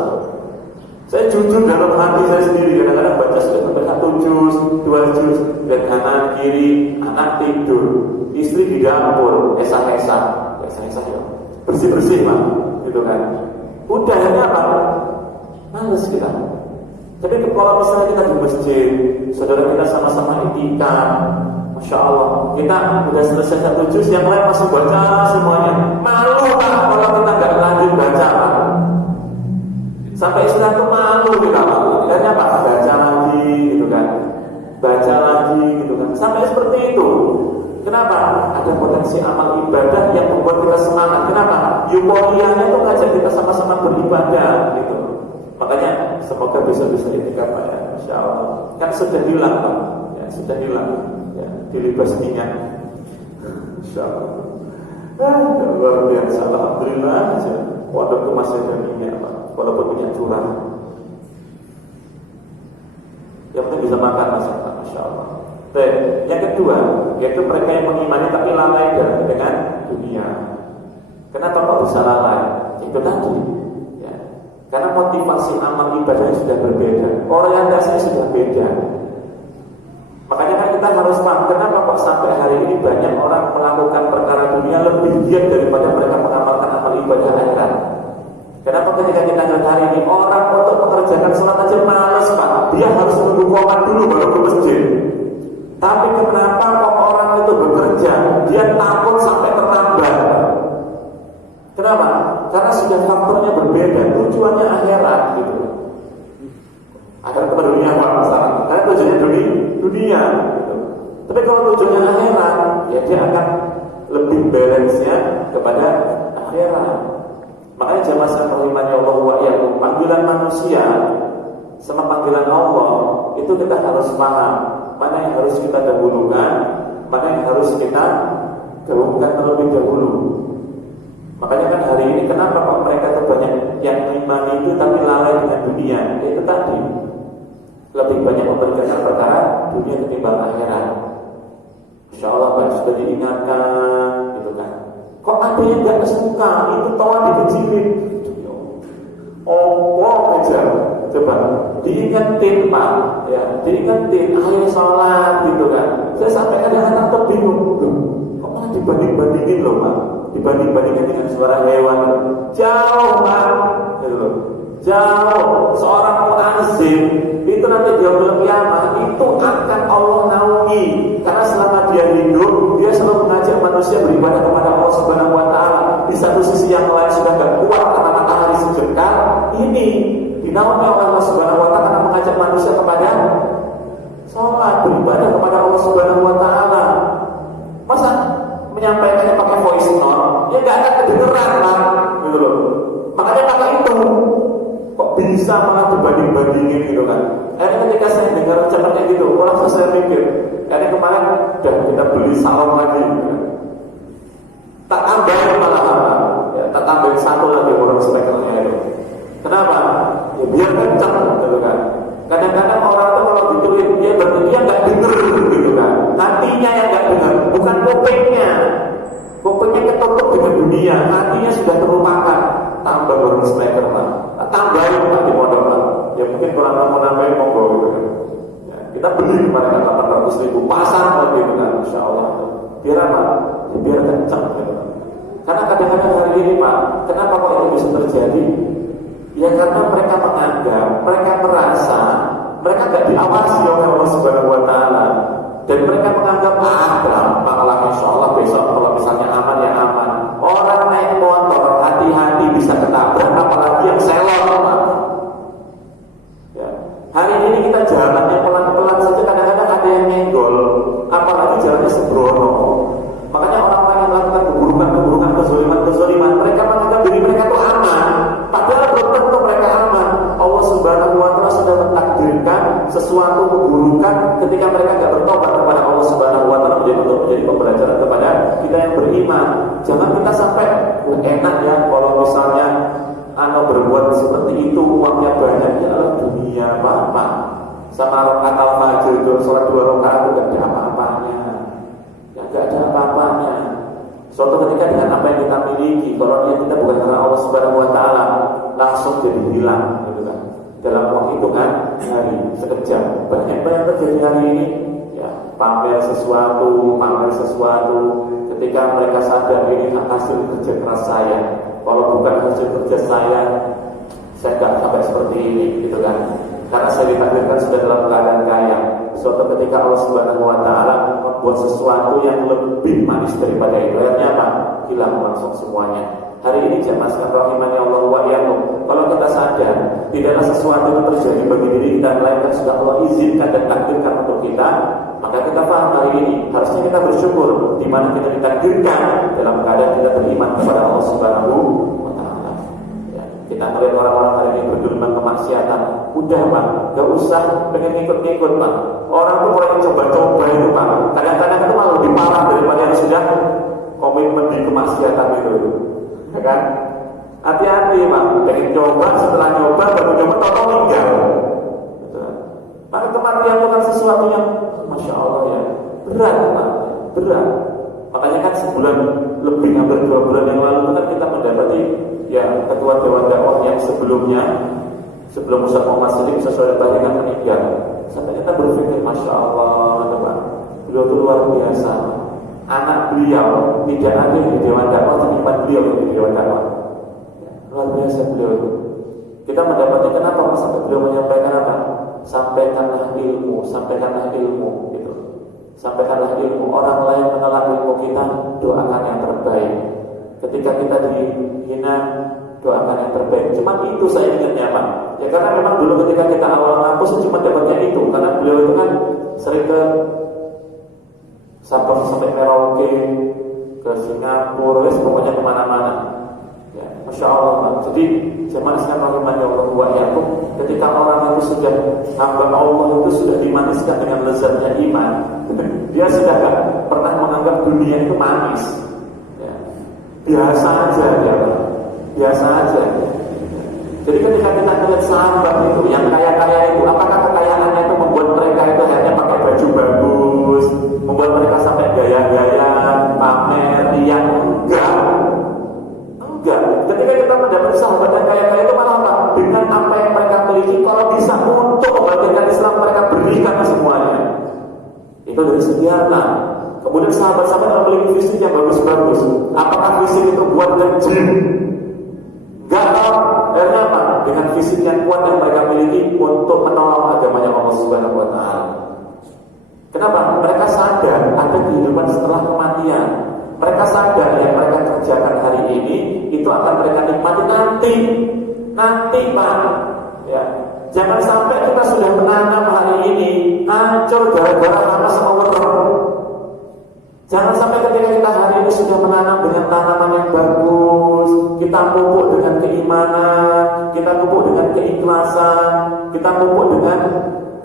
Saya jujur dalam hati saya sendiri, kadang-kadang baca sudah sampai 1 juz, 2 juz, dan kanan kiri, anak tidur, istri di dapur, esah-esah ya, bersih-bersih Pak, gitu kan. Udah ini apa? Males kita. Tapi kalau misalnya kita di masjid, saudara kita sama-sama iktikaf, Masya Allah, kita udah selesai 1 juz, yang lain masih baca semuanya. Malu Pak kalau kita nggak lanjut baca Pak. Sampai istilah itu malu kita Pak. Akhirnya Pak baca lagi gitu kan, baca lagi gitu kan, sampai seperti itu. Kenapa? Ada potensi amal ibadah yang membuat kita semangat. Kenapa? Euforianya itu ngajak kita sama-sama beribadah gitu. Makanya semoga bisa itikaf Pak ya, Masya Allah. Kan sudah hilang Pak, ya, sudah hilang ya, dilibas minyak. Masya Allah. Luar biasa, alhamdulillah aja. Walaupun masih ada minyak Pak, walaupun minyak curah, yang penting bisa makan masalah, Masya Allah. Yang kedua, yaitu mereka yang mengimani tapi lalai dengan dunia. Kenapa kok bisa lalai? Itu tadi ya, karena motivasi amal ibadahnya sudah berbeda, orientasinya sudah beda. Makanya kan kita harus paham kenapa kok sampai hari ini banyak orang melakukan perkara dunia lebih giat daripada mereka mengamalkan amal ibadah akhirat. Kenapa ketika kita lihat hari ini orang untuk mengerjakan sholat aja malas Pak, dia harus menunggu qomat dulu baru ke masjid. Tapi kenapa kok orang itu bekerja dia takut sampai terlambat? Kenapa? Karena sudah faktornya berbeda, tujuannya akhirat gitu. Akhirat ke dunia Pak, karena tujuannya dunia gitu. Tapi kalau tujuannya akhirat, ya dia akan lebih balance-nya kepada akhirat. Makanya jamaah sekalian Allah wa iyyakum, panggilan manusia sama panggilan Allah itu kita harus paham mana yang harus kita dahulukan, mana yang harus kita gaungkan terlebih dahulu. Makanya kan hari ini kenapa kok mereka itu banyak yang iman itu tapi lalai dengan dunia? Itu tadi lebih banyak memperhatikan perkara dunia ketimbang akhirat. Insya Allah Pak sudah diingatkan gitu kan. Kok ada yang gak kesuka? Itu tawa dikecilin. Oh aja. Coba diingetin Pak, ya diingetin, ayo sholat gitu kan. Saya sampai kadang-kadang terbingung, kok malah dibanding-bandingin loh Pak, dibanding-bandingin dengan suara hewan. Jauh Pak, gitu loh. Jauh. Seorang muazzin itu nanti di yaumul qiyamah itu akan Allah naungi, karena selama dia hidup dia selalu mengajak manusia beribadah kepada Allah Subhanahu wa taala. Di satu sisi sisi yang lain sudah gak kuat karena matahari sejerkal, ini dinaungi oleh Allah Subhanahu wa Ta'ala mengajak manusia kepada sholat, beribadah kepada Allah Subhanahu wa Ta'ala. Masa menyampaikannya pakai voice note, ya gak akan kedengeran lah, gitu loh. Makanya pakai itu, kok bisa malah dibanding-bandingin gitu kan. Akhirnya ketika saya dengar ucapannya gitu, langsung saya mikir, karena kemarin udah kita beli salon lagi, gitu kan. Tak tambahin malah apa? Ya, tak tambahin satu lagi orang speakernya itu. Kenapa? Ya biar kencang gitu kan. Kadang-kadang orang itu kalau gituin dia berarti dia nggak denger gitu kan. Hatinya yang nggak dengar, bukan kupingnya. Kupingnya ketutup dengan dunia, hatinya sudah terlupakan. Tambah orang speaker lah, tambahin pak di modal pak. Ya mungkin kurang mau nambahin monggo gitu kan. Ya, kita beli kemarin 800.000 pasang lagi gitu kan, insya Allah. Biar apa? Ya, biar kencang gitu. Karena kadang-kadang hari ini Pak, kenapa kok itu bisa terjadi? Ya karena mereka menganggap, mereka merasa, mereka gak diawasi oleh Allah Subhanahu wa Ta'ala. Dan mereka menganggap, gampang lah insya Allah besok kalau misalnya aman ya aman. Orang naik motor, hati-hati bisa ketabrak, apalagi yang selor Pak. Ya. Hari ini kita jalannya pelan-pelan saja, kadang-kadang ada yang nyenggol, apalagi jalannya sembrono. Makanya orang-orang yang melakukan keburukan, kezaliman, mereka menganggap diri mereka itu aman. Padahal belum tentu mereka aman. Allah Subhanahu wa Ta'ala sudah mentakdirkan sesuatu keburukan ketika mereka tidak bertobat kepada Allah Subhanahu wa Ta'ala, menjadi pembelajaran kepada kita yang beriman. Jangan kita sampai enak ya kalau misalnya berbuat seperti itu, uangnya banyak, ya dunia apa-apa. Sama rakaat al-fajr itu sholat 2 rakaat itu tidak ada apa-apanya. Gak ada apa-apanya. Suatu ketika dengan apa yang kita miliki, kalau niat kita bukan karena Allah Subhanahu wa Ta'ala, langsung jadi hilang gitu kan. Dalam waktu hitungan hari sekejap. Banyak terjadi hari ini ya, pamer sesuatu ketika mereka sadar ini hasil kerja keras saya. Kalau bukan hasil kerja saya gak sampai seperti ini gitu kan. Karena saya ditakdirkan sudah dalam keadaan kaya. Suatu ketika Allah Subhanahu wa Ta'ala membuat sesuatu yang lebih manis daripada itu, akhirnya apa? Hilang langsung semuanya. Hari ini jamaah sekalian rahimani Allah wa iyyakum, kalau kita sadar tidaklah sesuatu yang terjadi bagi diri kita melainkan sudah Allah izinkan dan takdirkan untuk kita, maka kita paham hari ini harusnya kita bersyukur di mana kita ditakdirkan dalam keadaan kita beriman kepada Allah Subhanahu wa Ta'ala. Ya, kita melihat orang-orang hari ini bergelimang kemaksiatan, udah Pak, gak usah pengen ngikut-ngikut Pak. Orang tuh mulai coba-coba itu Pak. Kadang-kadang itu malah lebih parah daripada yang sudah komitmen di kemaksiatan itu, ya kan? Hati-hati Pak, pengen coba, setelah nyoba baru nyoba tolong tinggal. Maka kematian itu kan sesuatu yang Masya Allah ya, berat Pak, berat. Makanya kan sebulan lebih, hampir 2 bulan yang lalu kan kita mendapati ya ketua Dewan Dakwah yang sebelum Ustaz Muhammad Sidik sesuai dengan meninggal. Sampai kita berpikir Masya Allah Pak, beliau itu luar biasa. Anak beliau tidak ada di Dewan Dakwah, terlibat beliau di Dewan Dakwah. Luar biasa beliau itu. Kita mendapati kenapa sampai beliau menyampaikan apa? Sampaikanlah ilmu gitu. Sampaikanlah ilmu. Orang lain menolak ilmu kita, doakan yang terbaik. Ketika kita dihina, doakan yang terbaik. Cuma itu saya ingatnya Pak. Ya karena memang dulu ketika kita awal ngampus cuma dapatnya itu. Karena beliau itu kan sering ke sampai Merauke, ke Singapura, pokoknya kemana-mana. Ya, Masya Allah Pak. Jadi jemaah sekalian rahimani Allah wa iyyakum, ketika orang itu sudah hamba Allah itu sudah dimaniskan dengan lezatnya iman, dia sudah gak pernah menganggap dunia itu manis. Ya. Biasa aja ya Pak. Biasa aja. Jadi ketika kita melihat sahabat itu yang kaya-kaya itu, apakah kekayaannya itu membuat mereka itu akhirnya pakai baju bagus, membuat mereka sampai gaya-gaya, pamer, riak? Enggak. Ketika kita mendapat sahabat yang kaya-kaya itu malah apa? Dengan apa yang mereka miliki, kalau bisa untuk membagikan Islam mereka berikan semuanya. Itu dari segi harta. Kemudian sahabat-sahabat yang memiliki fisik yang bagus-bagus. Apakah fisik itu buat nge-gym? Enggak. Akhirnya apa? Dengan fisik yang kuat yang mereka miliki untuk menolong agamanya Allah Subhanahu wa Ta'ala. Kenapa? Mereka sadar ada kehidupan setelah kematian. Mereka sadar yang mereka kerjakan hari ini itu akan mati Pak. Ya, jangan sampai kita sudah menanam hari ini hancur gara-gara hama sama weruh. Jangan sampai ketika kita hari ini sudah menanam dengan tanaman yang bagus, kita pupuk dengan keimanan, kita pupuk dengan keikhlasan, kita pupuk dengan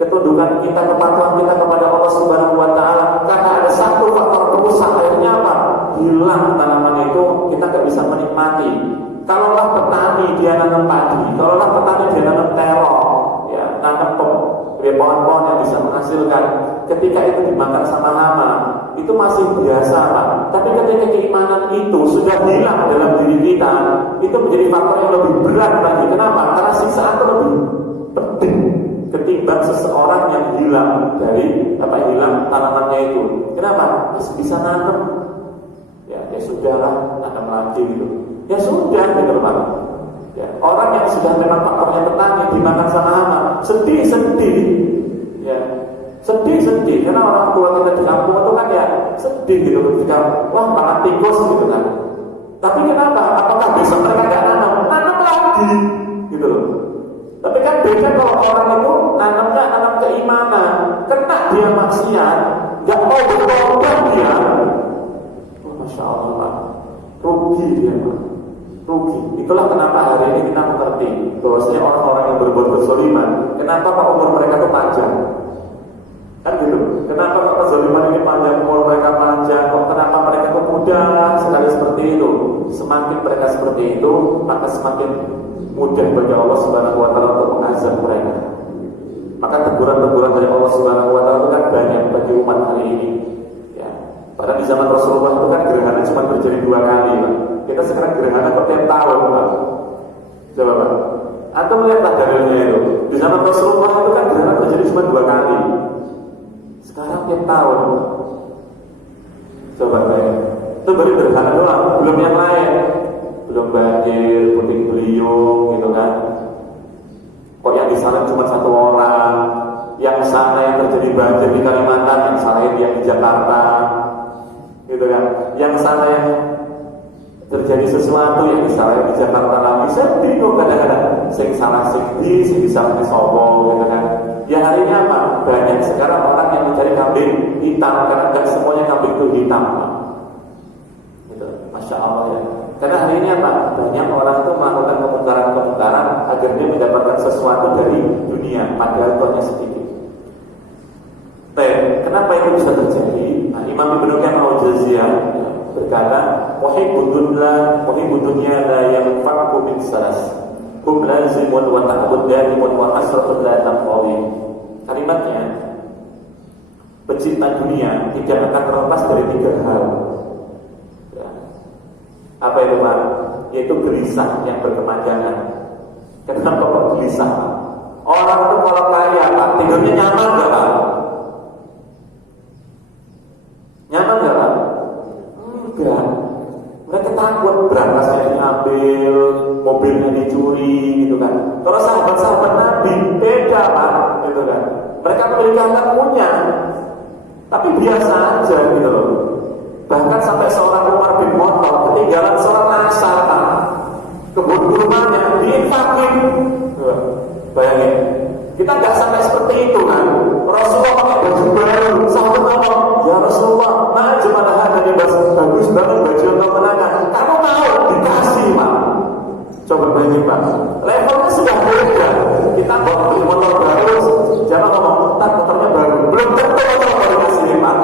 ketundukan kita, kepatuhan kita kepada Allah Subhanahu wa taala. Karena ada satu faktor perusak, akhirnya apa? Hilang tanaman itu, kita nggak bisa menikmati. Kalaulah petani dia nanam padi, kalaulah petani dia nanam terong, ya, nanam pohon-pohon yang bisa menghasilkan, ketika itu dimakan sama hama, itu masih biasa Pak. Tapi ketika keimanan itu sudah hilang dalam diri kita, itu menjadi faktor yang lebih berat lagi. Kenapa? Karena siksaan itu lebih pedih ketimbang seseorang yang hilang dari hilang tanamannya itu. Kenapa? Masih bisa nanam. Ya sudahlah, nanam lagi gitu. Ya sudah gitu Pak. Ya, orang yang sudah memang faktornya petani dimakan sama hama, sedih. Ya, sedih karena orang tua kita di kampung itu kan ya sedih gitu ketika wah makan tikus gitu kan. Tapi kenapa? Apakah besok mereka nggak nanam lagi gitu loh. Tapi kan beda kalau orang itu nanam keimanan, kena dia maksiat, nggak mau bertobat dia. Oh, Masya Allah Pak, rugi dia Pak, rugi. Itulah kenapa hari ini kita mengerti bahwasanya orang-orang yang berbuat kezaliman, kenapa Pak umur mereka itu panjang? Kan gitu. Kenapa kok kezaliman ini panjang, umur mereka panjang? Kok kenapa mereka itu mudah sekali seperti itu? Semakin mereka seperti itu, maka semakin mudah bagi Allah Subhanahu wa taala untuk mengazab mereka. Maka teguran-teguran dari Allah Subhanahu wa taala itu kan banyak bagi umat hari ini. Ya. Padahal di zaman Rasulullah itu kan gerhana cuma terjadi 2 kali, Pak. Kita sekarang gerhana kok tiap tahun, Pak. Coba Pak. Atau melihatlah dalilnya itu. Di zaman Rasulullah itu kan gerhana terjadi cuma 2 kali. Sekarang tiap tahun. Coba saya. Itu baru gerhana doang, belum yang lain. Belum banjir, puting beliung gitu kan. Kok yang di sana cuma 1 orang, yang sana yang terjadi banjir di Kalimantan, yang sana yang di Jakarta, gitu kan. Yang sana yang terjadi sesuatu, yang di sana yang di Jakarta lagi. Saya bingung kadang-kadang. Sing salah sing di sana sombong, gitu kan. Ya hari ini apa? Banyak sekarang orang yang mencari kambing hitam, karena tidak semuanya kambing itu hitam. Gitu. Masya Allah ya. Karena hari ini apa? Banyak orang itu melakukan kemungkaran-kemungkaran agar dia mendapatkan sesuatu dari dunia, padahal itu hanya sedikit. Kenapa itu bisa terjadi? Nah, Imam Ibnu Qayyim al-Jauziyah berkata, "Wahibud dunya la yanfa'u min salas. Hum lazimun wa ta'bud daimun wa hasratun la tanqadi." Kalimatnya, pecinta dunia tidak akan terlepas dari 3 hal. Apa itu Pak? Yaitu gelisah yang berkepanjangan. Kenapa kok gelisah Pak? Orang itu kalau kaya Pak, tidurnya nyaman gak Pak? Nyaman gak Pak? Enggak. Mereka takut berangkasnya diambil, mobilnya dicuri gitu kan. Kalau sahabat-sahabat Nabi beda Pak, gitu kan. Mereka memiliki harta punya, tapi biasa aja gitu loh. Bahkan sampai seorang Umar bin Khattab ketinggalan sholat asar, kebun kurmanya diinfakin. Bayangin, kita nggak sampai seperti itu kan. Rasulullah pakai baju baru, sahabat ngomong, ya Rasulullah, nah jemaah hanya bagus banget baju yang kau kenakan. Kamu mau dikasih Pak? Coba bayangin Pak, levelnya sudah beda. Kita bawa beli motor baru, jangan ngomong, tak motornya baru, belum tentu motor baru kasih Pak.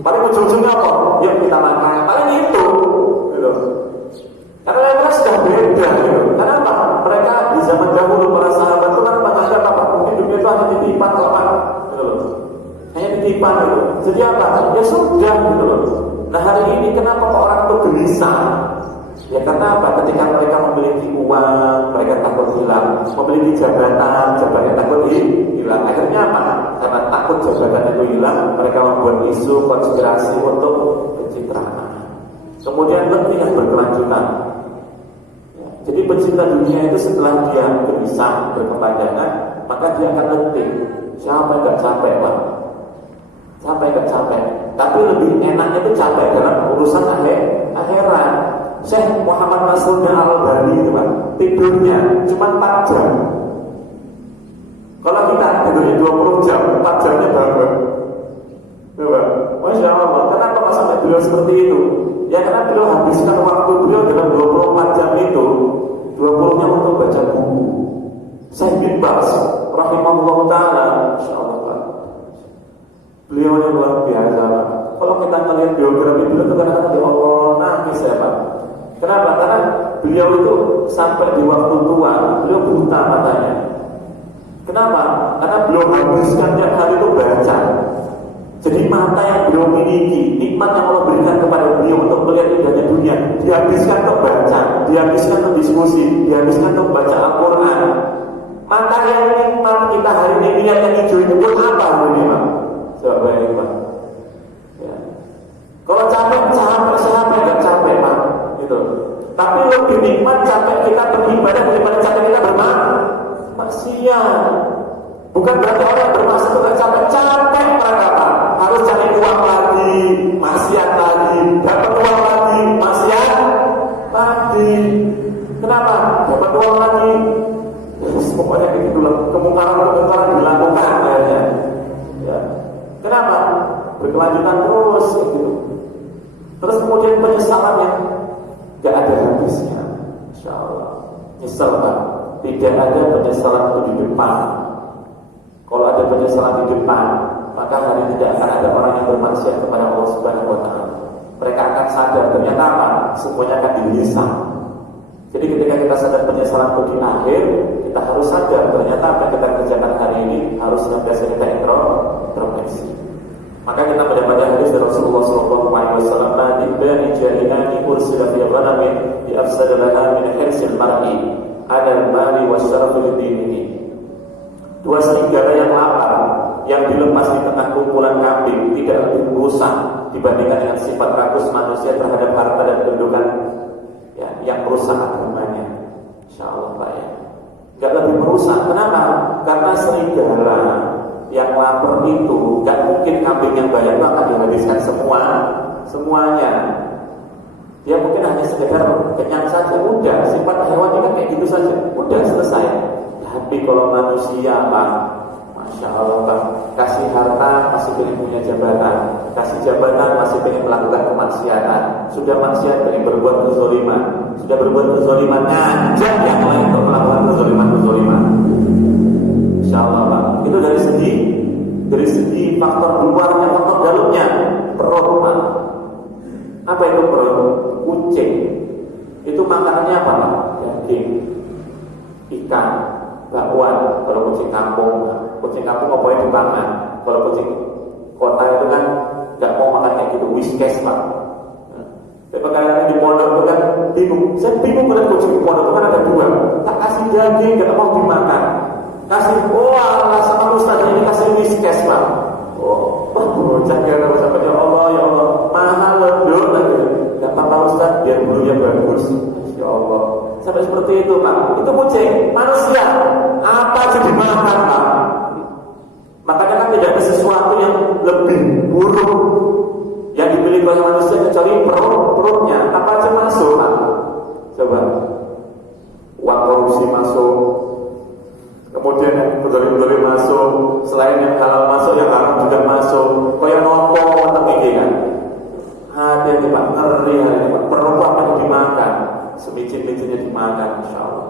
Paling ujung-ujungnya apa? Yuk kita makan. Paling itu gitu. Karena mereka sudah beda gitu. Karena apa? Mereka di zaman dahulu para sahabat itu kan menganggap apa? Mungkin dunia itu hanya titipan kok Pak, gitu loh. Hanya titipan gitu. Jadi apa? Ya sudah gitu loh. Nah hari ini kenapa kok orang itu gelisah? Ya karena apa? Ketika mereka memiliki uang, mereka takut hilang. Memiliki jabatan takut hilang. Akhirnya apa? Karena takut jabatan itu hilang, mereka membuat isu konspirasi untuk pencitraan. Kemudian yang berkelanjutan. Jadi pecinta dunia itu setelah dia gelisah, berkepanjangan, maka dia akan letih. Siapa yang gak capek Pak? Siapa yang gak capek? Tapi lebih enaknya itu capek dalam urusan akhirat. Syekh Muhammad Nasruddin Al-Albani itu Pak, tidurnya cuma 4 jam. Kalau kita tidurnya 20 jam, 4 jamnya bangun. Coba, Masya Allah, kenapa kok sampai beliau seperti itu? Ya karena beliau habiskan waktu beliau dalam 24 jam itu 20-nya untuk baca buku. Syekh bin Baz rahimahullah ta'ala, Masya Allah, beliau ini luar biasa. Kalau kita melihat biografi beliau itu kadang-kadang ya Allah nangis ya Pak. Kenapa? Karena beliau itu sampai di waktu tua beliau buta matanya. Kenapa? Karena beliau habiskan tiap hari itu baca. Jadi mata yang beliau miliki, nikmat yang Allah berikan kepada beliau untuk melihat indahnya dunia, dihabiskan untuk baca, dihabiskan untuk diskusi, dihabiskan untuk baca Al-Quran. Mata yang nikmat kita hari ini lihat yang hijau itu pun apa ini Pak? Coba bayangin Pak. Ya. Kalau capek, gak capek Pak. Gitu. Tapi lebih nikmat capek kita beribadah daripada capek kita bermaksiat. Bukan berarti orang bermaksiat itu gak capek mereka Pak. Harus cari uang lagi, maksiat lagi, dapat uang lagi, maksiat lagi. Kenapa? Dapat uang lagi. Pokoknya itulah kemungkaran dilakukan kayaknya. Ya. Kenapa? Berkelanjutan terus gitu. Terus kemudian penyesalan yang gak ada habisnya. Insya Allah. Nyesal Pak. Tidak ada penyesalan itu di depan. Kalau ada penyesalan di depan, maka hari tidak akan ada orang yang bermaksiat kepada Allah Subhanahu wa Ta'ala. Mereka akan sadar ternyata apa? Semuanya akan dihisab. Jadi ketika kita sadar penyesalan itu di akhir, kita harus sadar ternyata apa yang kita kerjakan hari ini harus senantiasa kita introspeksi. Maka kita mendapatkan hadis dari Rasulullah SAW, "Madi bani jarinani ursila fi ghanamin bi afsada laha min hirsil mar'i 'ala al-mali wa syarafil dini." 2 serigala yang lapar, yang dilepas di tengah kumpulan kambing tidak lebih merusak dibandingkan dengan sifat rakus manusia terhadap harta dan kedudukan ya, yang merusak agamanya. Insya Allah Pak ya. Gak lebih merusak. Kenapa? Karena serigala yang lapar itu gak mungkin kambing yang banyak itu akan dihabiskan semuanya. Dia mungkin hanya sekedar kenyang saja. Udah, sifat hewan itu kayak gitu saja. Udah selesai. Tapi kalau manusia Pak, Masya Allah Pak, kasih harta masih pengen punya jabatan, kasih jabatan masih pengen melakukan kemaksiatan, sudah maksiat pengen berbuat kezaliman, sudah berbuat kezaliman ngajak yang lain untuk melakukan kezaliman. Insya Allah Pak, itu dari segi faktor luarnya, faktor dalamnya, perut Pak. Apa itu perut? Kucing. Itu makanannya apa Pak? Daging, ikan, bakwan. Kalau kucing kampung apa yang dipangan. Kalau kucing kota itu kan nggak mau makan kayak gitu, whiskas Pak. Tapi kalau di pondok itu kan bingung. Saya bingung dengan kucing di pondok itu kan ada 2. Tak kasih daging nggak mau dimakan. Kasih Allah sama Ustaz ini kasih whiskas Pak. Bocah kira sampai ya Allah mahal loh lagi. Nggak apa-apa Ustaz biar bulunya bagus. Ya Allah. Sampai seperti itu Pak. Itu kucing, manusia apa aja dimakan Pak. Makanya kan tidak ada sesuatu yang lebih buruk yang dimiliki oleh manusia kecuali perutnya. Apa aja masuk Pak. Coba uang korupsi masuk, kemudian yang betul-betul masuk, selain yang halal masuk, yang haram juga masuk. Kok yang nonton tapi kan hati Pak, ngeri Pak. Perut apa yang dimakan, semicin-micinnya dimakan, Insya Allah.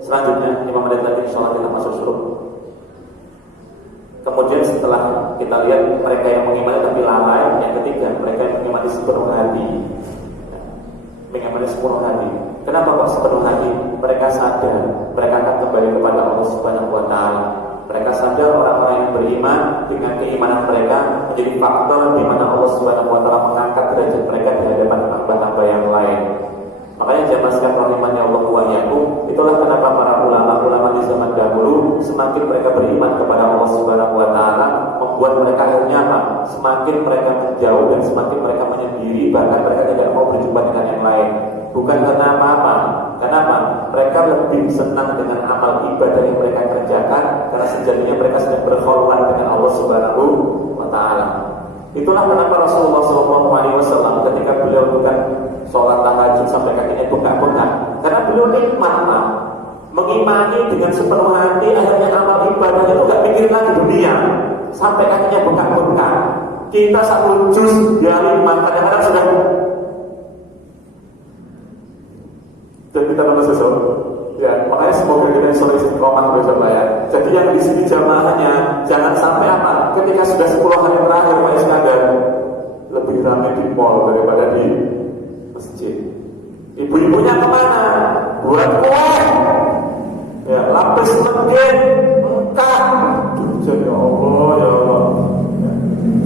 Selanjutnya 5 menit lagi Insya Allah kita masuk surga. Kemudian setelah kita lihat mereka yang mengimani tapi lalai, yang ketiga mereka yang mengimani sepenuh hati. Mengimani sepenuh hati. Kenapa kok sepenuh hati? Mereka sadar mereka akan kembali kepada Allah Subhanahu wa Ta'ala. Mereka sadar orang-orang yang beriman dengan keimanan mereka menjadi faktor di mana Allah Subhanahu wa Ta'ala mengangkat derajat mereka di hadapan hamba-hamba yang lain. Makanya jamaah sekalian rahimani Allah wa iyyakum, itulah kenapa para ulama-ulama di zaman dahulu semakin mereka beriman kepada Allah Subhanahu wa Ta'ala, membuat mereka akhirnya apa? Semakin mereka menjauh dan semakin mereka menyendiri, bahkan mereka tidak mau berjumpa dengan yang lain. Bukan karena apa-apa. Kenapa? Mereka lebih senang dengan amal ibadah yang mereka kerjakan karena sejatinya mereka sedang berkhulwat dengan Allah Subhanahu wa Ta'ala. Itulah kenapa Rasulullah SAW ketika beliau bukan sholat tahajud sampai kakinya bengkak-bengkak, karena beliau nikmat mengimani dengan sepenuh hati, akhirnya amal ibadah itu gak mikirin lagi dunia, sampai akhirnya bengkak-bengkak. Kita satu juz ya 5 kadang-kadang sudah. Dan kita nunggu sesuatu. Ya, makanya semoga kita sore istiqomah besok ya. Jadi yang di sini jamaahnya jangan sampai apa? Ketika sudah 10 hari terakhir Pak Iskandar lebih ramai di mall daripada di masjid. Ibu-ibunya kemana? Buat kue. Ya, lapis legit, engkak. Jadi ya Allah, ya Allah.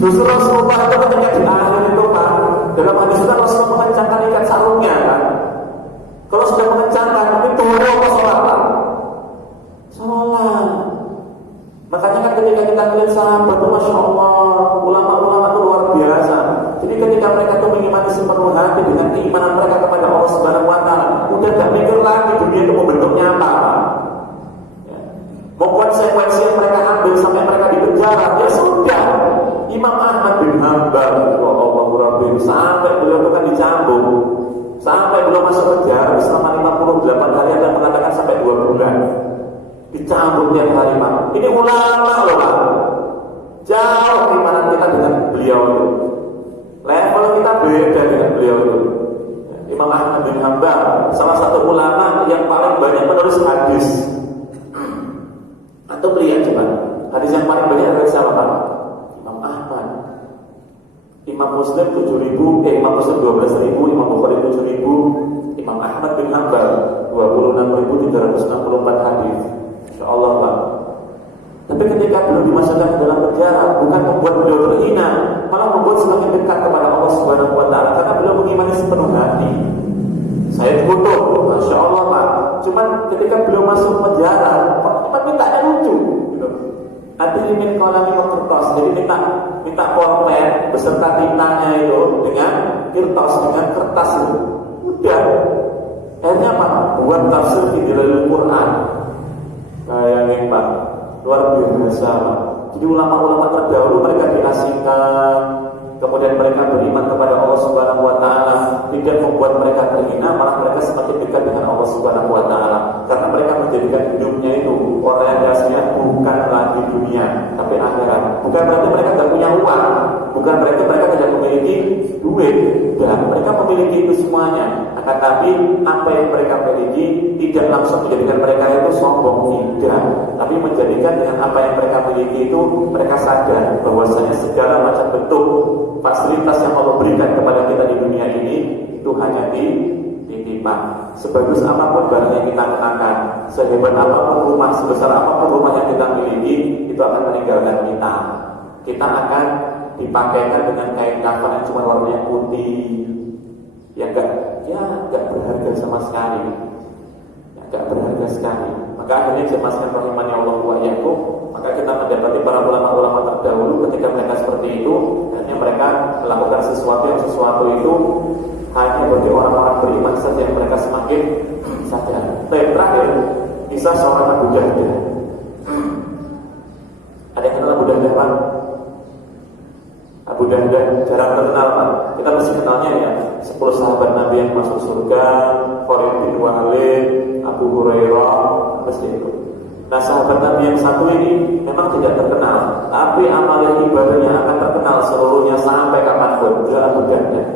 Justru Rasulullah itu ketika di akhir itu Pak, dalam hadis itu Rasulullah mengencangkan ikat sarungnya kan. Kalau sudah mengencangkan, itu turun apa sholat Pak? Sholat. Makanya kan ketika kita melihat sahabat itu Masya Allah, ulama-ulama itu luar biasa. Jadi ketika mereka itu mengimani sepenuh hati dengan keimanan mereka kepada Allah Subhanahu Wa Taala, udah gak mikir lagi dunia itu mau bentuknya apa. Ya. Mau konsekuensi yang mereka ambil sampai mereka di penjara, ya sudah. Imam Ahmad bin Hanbal, Allahu Rabbi, sampai beliau itu kan dicambuk, sampai beliau masuk penjara selama 58 hari, ada mengatakan sampai 2 bulan. Dicambuk tiap hari Pak. Ini ulama loh Pak. Jauh keimanan kita dengan beliau itu. Level kita beda dengan beliau itu. Imam Ahmad bin Hanbal, salah satu ulama yang paling banyak menulis hadis. Atau lihat coba, hadis yang paling banyak adalah siapa Pak? Imam Ahmad. Imam Muslim 7.000, Imam Muslim 12.000, Imam Bukhari 7.000, Imam Ahmad bin Hanbal 26.364 hadis. Insya Allah Pak. Tapi ketika beliau dimasukkan ke dalam penjara, bukan membuat beliau terhina, malah membuat semakin dekat kepada Allah Subhanahu Wa Taala, karena beliau mengimani sepenuh hati. Saya dikutuk, Masya Allah Pak. Cuman ketika beliau masuk penjara, Pak mintanya lucu. Gitu. Adilimin kolami kertas, jadi minta pulpen beserta tintanya itu dengan kertas itu. Udah. Akhirnya Pak buat tafsir di dalam Quran. Bayangin Pak, luar biasa Pak. Jadi ulama-ulama terdahulu mereka diasingkan, kemudian mereka beriman kepada Allah Subhanahu Wa Taala, tidak membuat mereka terhina, malah mereka semakin dekat dengan Allah Subhanahu Wa Taala, karena mereka menjadikan hidupnya itu orientasinya bukan lagi dunia, tapi akhirat. Bukan berarti mereka tidak punya uang, bukan berarti mereka tidak memiliki duit, dan mereka memiliki itu semuanya. Akan tapi apa yang mereka miliki tidak langsung menjadikan mereka itu sombong, tidak, tapi menjadikan dengan apa yang mereka miliki itu mereka sadar bahwasanya segala macam bentuk fasilitas yang Allah berikan kepada kita di dunia ini itu hanya titipan. Sebagus apapun barang yang kita kenakan, sehebat apapun rumah, sebesar apapun rumah yang kita miliki, itu akan meninggalkan kita. Kita akan dipakaikan dengan kain kafan yang cuma warnanya putih, yang enggak berharga sama sekali, enggak berharga sekali. Maka akhirnya jemaskan rahimani Allah wa iyyakum, maka kita mendapati para ulama-ulama terdahulu ketika mereka seperti itu, akhirnya mereka melakukan sesuatu itu hanya bagi orang-orang beriman saja yang mereka semakin sadar. Terakhir, kisah seorang Abu Dahdah. Ada yang kenal Abu Dahdah Pak? Abu Dahdah jarang terkenal Pak. Kita mesti kenalnya ya 10 sahabat Nabi yang masuk surga, Khalid bin Walid, Abu Hurairah, mesti itu. Nah sahabat Nabi yang satu ini memang tidak terkenal, tapi amalan ibadahnya akan terkenal seluruhnya sampai kapanpun. Dia Abu Dahdah.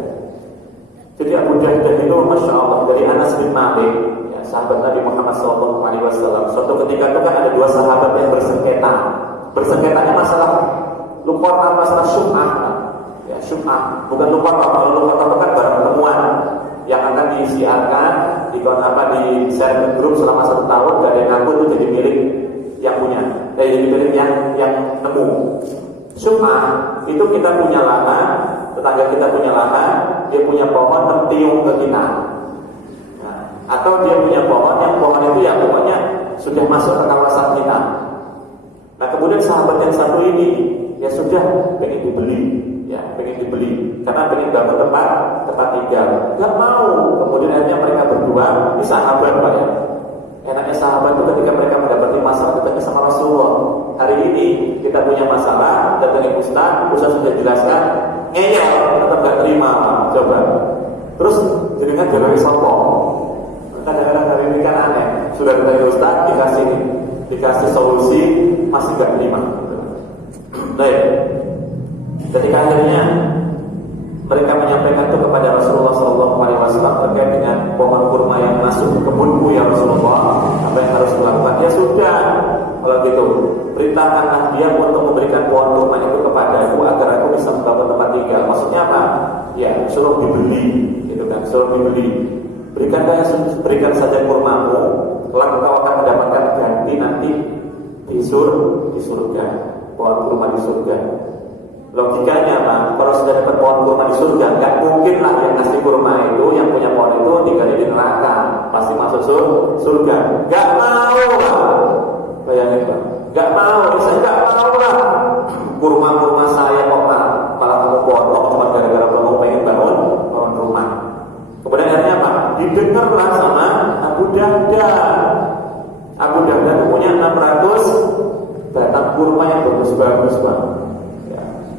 Jadi Abu Dahdah itu Masya Allah dari Anas bin Malik, ya, sahabat Nabi Muhammad SAW. Suatu ketika itu kan ada 2 sahabat yang bersengketa. Bersengketanya masalah lupa masalah syum'ah. Ya, syum'ah bukan lupa kalau lupa kan barang temuan yang akan disiarkan di share grup selama 1 tahun, gak ada yang ngaku itu jadi milik yang punya, jadi milik yang nemu. Syum'ah itu kita punya lahan, tetangga kita punya lahan, dia punya pohon mentiung ke kita. Nah, atau dia punya pohon yang pohon itu ya pokoknya sudah masuk ke kawasan kita. Nah kemudian sahabat yang satu ini ya sudah pengen dibeli, karena pengen bangun tempat tinggal, nggak mau. Kemudian akhirnya mereka berdua, ini sahabat Pak ya. Enaknya sahabat itu ketika mereka mendapati masalah ketemu sama Rasulullah. Hari ini kita punya masalah, datangin Ustaz sudah jelaskan, ngeyel, tetap gak terima, coba. Terus jadikan jalur sopo. Kadang-kadang hari ini kan aneh, sudah dari Ustaz dikasih solusi masih nggak terima. Baik, ketika akhirnya mereka menyampaikan itu kepada Rasulullah SAW terkait dengan pohon kurma yang masuk ke kebunku ya Rasulullah, apa yang harus dilakukan? Ya sudah, kalau gitu perintahkanlah dia untuk memberikan pohon kurma itu kepadaku agar aku bisa mendapat tempat tinggal. Maksudnya apa? Ya suruh dibeli, gitu kan? Suruh dibeli. Berikan saja kurmamu, kelak engkau akan mendapatkan ganti nanti di surga, pohon kurma di surga. Logikanya apa? Kalau sudah dapat pohon kurma di surga, nggak mungkin lah yang ngasih kurma itu, yang punya pohon itu tinggal di neraka, pasti masuk surga. Nggak mau lah, bayangin Pak. Nggak mau, saya nggak mau lah. Kurma saya kok malah kamu potong cuma gara-gara kamu pengen bangun rumah. Kemudian akhirnya apa? Didengarlah sama Abu Dahda. Abu Dahda punya 600 batang kurma yang bagus-bagus Pak.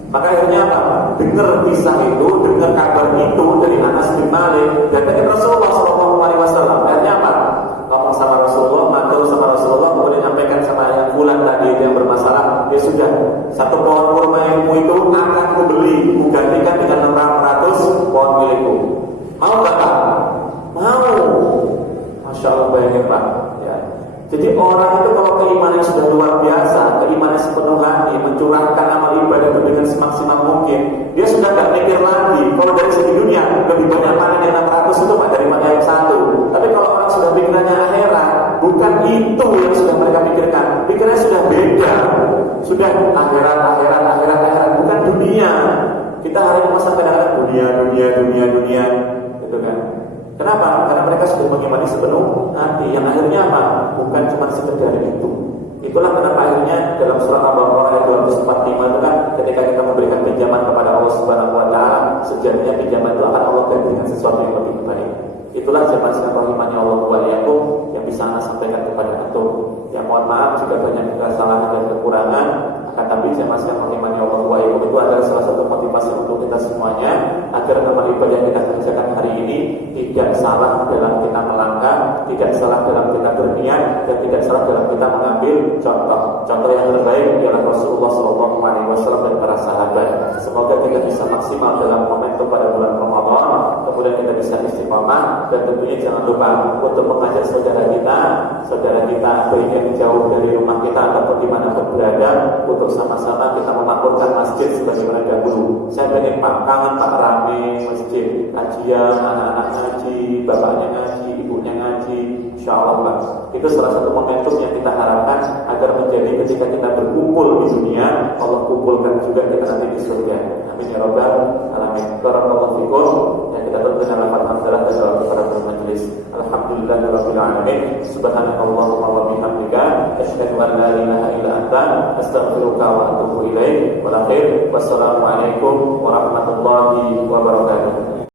Maka akhirnya apa? Dengar kisah itu, dengar kabar itu dari Anas bin Malik dan dari Rasulullah SAW. Akhirnya apa? Ngomong sama Rasulullah, matur sama Rasulullah, kemudian nyampaikan sama yang bulan tadi yang bermasalah. Ya sudah, satu pohon kurma ilmu itu akan kubeli, kugantikan dengan 600 pohon milikku. Mau nggak Pak? Mau. Masya Allah, bayangin Pak. Ya. Jadi orang itu kalau keimanan sudah luar biasa, keimanan sepenuh hati, mencurahkan amal ibadah itu dengan semaksimal mungkin, dia sudah gak mikir lagi. Kalau dari segi dunia, lebih banyak panen yang 600 itu Pak daripada yang 1. Tapi kalau orang sudah pikirannya akhirat, bukan itu yang sudah mereka pikirkan. Pikirannya sudah beda. Sudah akhirat, bukan dunia. Kita hari ini masa kadang-kadang dunia, gitu kan? Kenapa? Karena mereka sudah mengimani sepenuh hati. Yang akhirnya apa? Bukan cuma sekedar itu. Itulah kenapa akhirnya dalam surat Al-Baqarah ayat 245 itu kan ketika kita memberikan pinjaman kepada Allah Subhanahu wa taala, sejatinya pinjaman itu akan Allah ganti dengan sesuatu yang lebih baik. Itulah zaman rahimani Allah wa iyyakum yang bisa Anda sampaikan kepada antum. Ya mohon maaf jika banyak kesalahan dan kekurangan, akan tapi zaman rahimani Allah wa iyyakum itu adalah salah satu motivasi untuk kita semuanya agar amal ibadah yang kita kerjakan hari ini tidak salah dalam kita melangkah, tidak salah dalam kita berniat, dan tidak salah dalam kita mengambil contoh. Contoh yang terbaik ialah Rasulullah SAW dan para sahabat. Semoga kita bisa maksimal dalam momentum pada bulan Ramadan, kemudian kita bisa istiqomah, dan tentunya jangan lupa untuk mengajak saudara kita baik yang jauh dari rumah kita ataupun dimanapun berada, untuk sama-sama kita memakmurkan masjid sebagaimana dahulu. Saya pengen Pak, kangen Pak rame masjid, kajian, anak-anak ngaji, bapaknya ngaji, ibunya ngaji, insya Allah Pak. Itu salah satu momentum yang kita harapkan agar menjadi ketika kita berkumpul di dunia, Allah kumpulkan juga kita nanti di surga. Amin ya Rabbal alamin. Barakallahu fikum. Yang kita tutup dengan lafaz hamdalah dan doa kepada bermajelis. Alhamdulillahirabbil alamin. Subhanakallahumma wa bihamdika asyhadu an la ilaha illa anta astaghfiruka wa atubu ilaik. Wassalamualaikum warahmatullahi wabarakatuh.